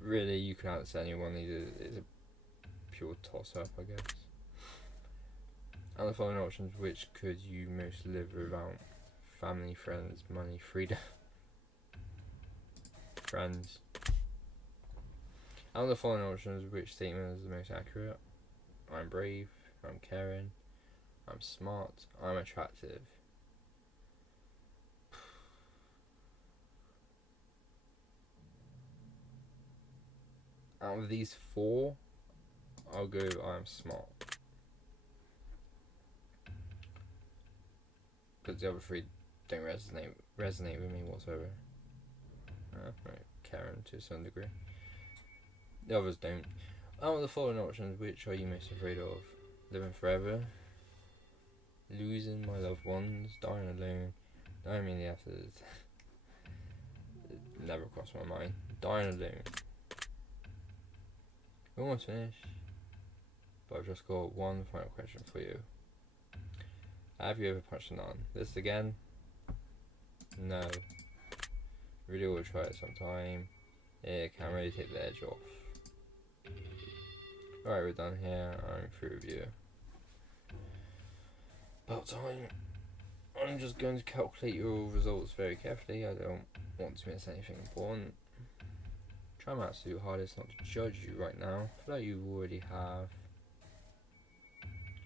Really, you can answer anyone. It's a pure toss-up, I guess. And the following options, which could you most live without? Family, friends, money, freedom. Friends. And the following options, which statement is the most accurate? I'm brave, I'm caring, I'm smart, I'm attractive. Out of these four, I'll go I'm smart. Because the other three don't resonate with me whatsoever. Right, Karen to some degree. The others don't. Out of the following options, which are you most afraid of? Living forever, losing my loved ones, dying alone, dying immediately after. It never crossed my mind. Dying alone. We're almost finished, but I've just got one final question for you. Have you ever punched a nun? This again? No. Really will try it sometime. It can really take the edge off. Alright, we're done here. I'm through review. About time. I'm just going to calculate your results very carefully. I don't want to miss anything important. Try my absolute hardest not to judge you right now. I feel like you already have.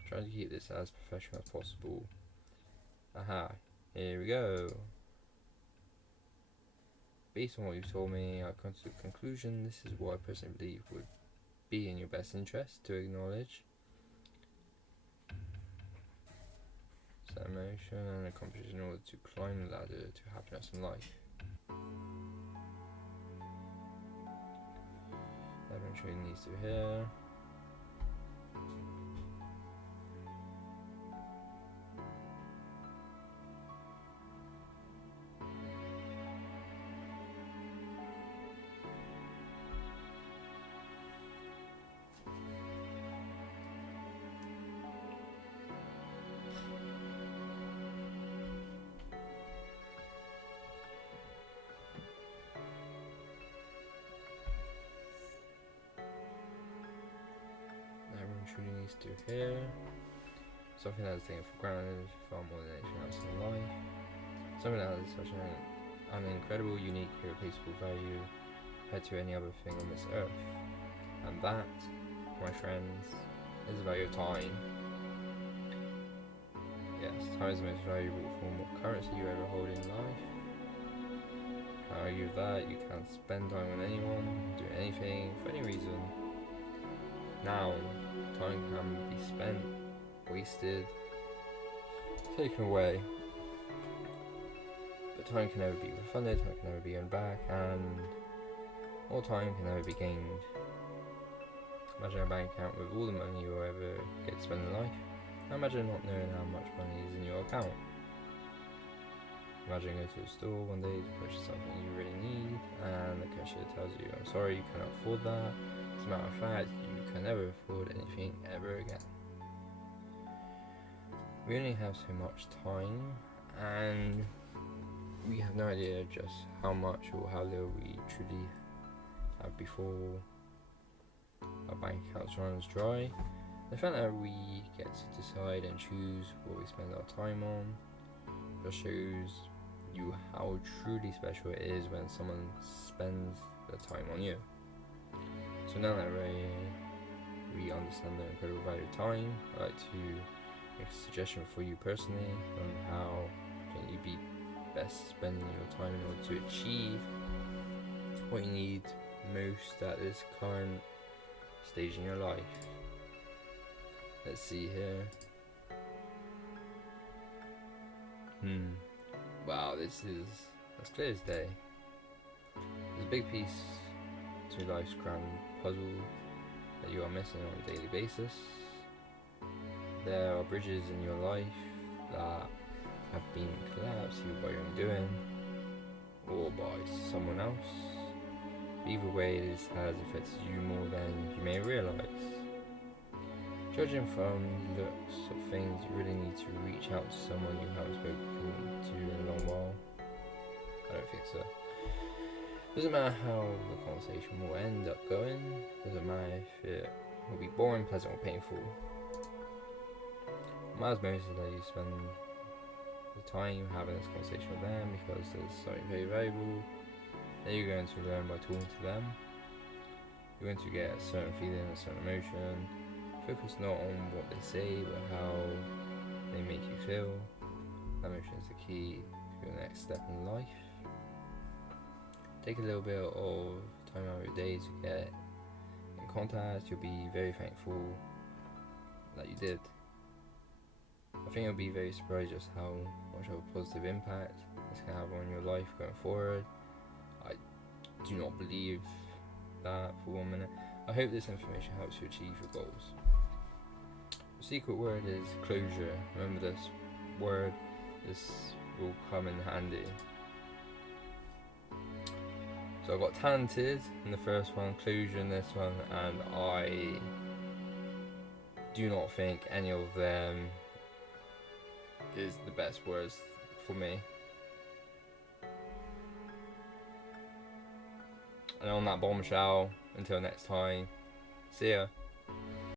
Trying to keep this as professional as possible. Aha, here we go. Based on what you've told me, I've come to the conclusion this is what I personally believe would be in your best interest to acknowledge. Set emotion and accomplish in order to climb the ladder to happiness in life. Everyone truly needs to hear. Truly needs to hear. Something that is taken for granted far more than anything else in life. Something that has such an incredible, unique, irreplaceable value compared to any other thing on this earth. And that, my friends, is the value of time. Yes, time is the most valuable form of currency you ever hold in life. Can argue that you can spend time with anyone, do anything, for any reason. Now, time can be spent, wasted, taken away, but time can never be refunded, time can never be earned back, and all time can never be gained. Imagine a bank account with all the money you will ever get to spend in life. Now imagine not knowing how much money is in your account. Imagine going to the store one day to purchase something you really need, and the cashier tells you, I'm sorry, you cannot afford that. As a matter of fact, you can never afford anything ever again. We only have so much time, and we have no idea just how much or how little we truly have before our bank accounts runs dry. The fact that we get to decide and choose what we spend our time on just shows you how truly special it is when someone spends their time on you. So now that we're really understand the incredible value of time, I'd like to make a suggestion for you personally on how can you be best spending your time in order to achieve what you need most at this current stage in your life. Let's see here. Wow, this is as clear as day. There's a big piece to life's grand puzzle that you are missing on a daily basis. There are bridges in your life that have been collapsed either by your own doing or by someone else. Either way, this has affected you more than you may realise. Judging from the looks of things, you really need to reach out to someone you haven't spoken to in a long while. I don't think so. Doesn't matter how the conversation will end up going. Doesn't matter if it will be boring, pleasant or painful. What matters most is that you spend the time having this conversation with them, because there's something very valuable that you're going to learn by talking to them. You're going to get a certain feeling, a certain emotion. Focus not on what they say, but how they make you feel. That emotion is the key to your next step in life. Take a little bit of time out of your day to get in contact. You'll be very thankful that you did. I think you'll be very surprised just how much of a positive impact this can have on your life going forward. I do not believe that for 1 minute. I hope this information helps you achieve your goals. The secret word is closure. Remember this word. This will come in handy. So I got talented in the first one, closure in this one, and I do not think any of them is the best words for me. And on that bombshell, until next time, see ya.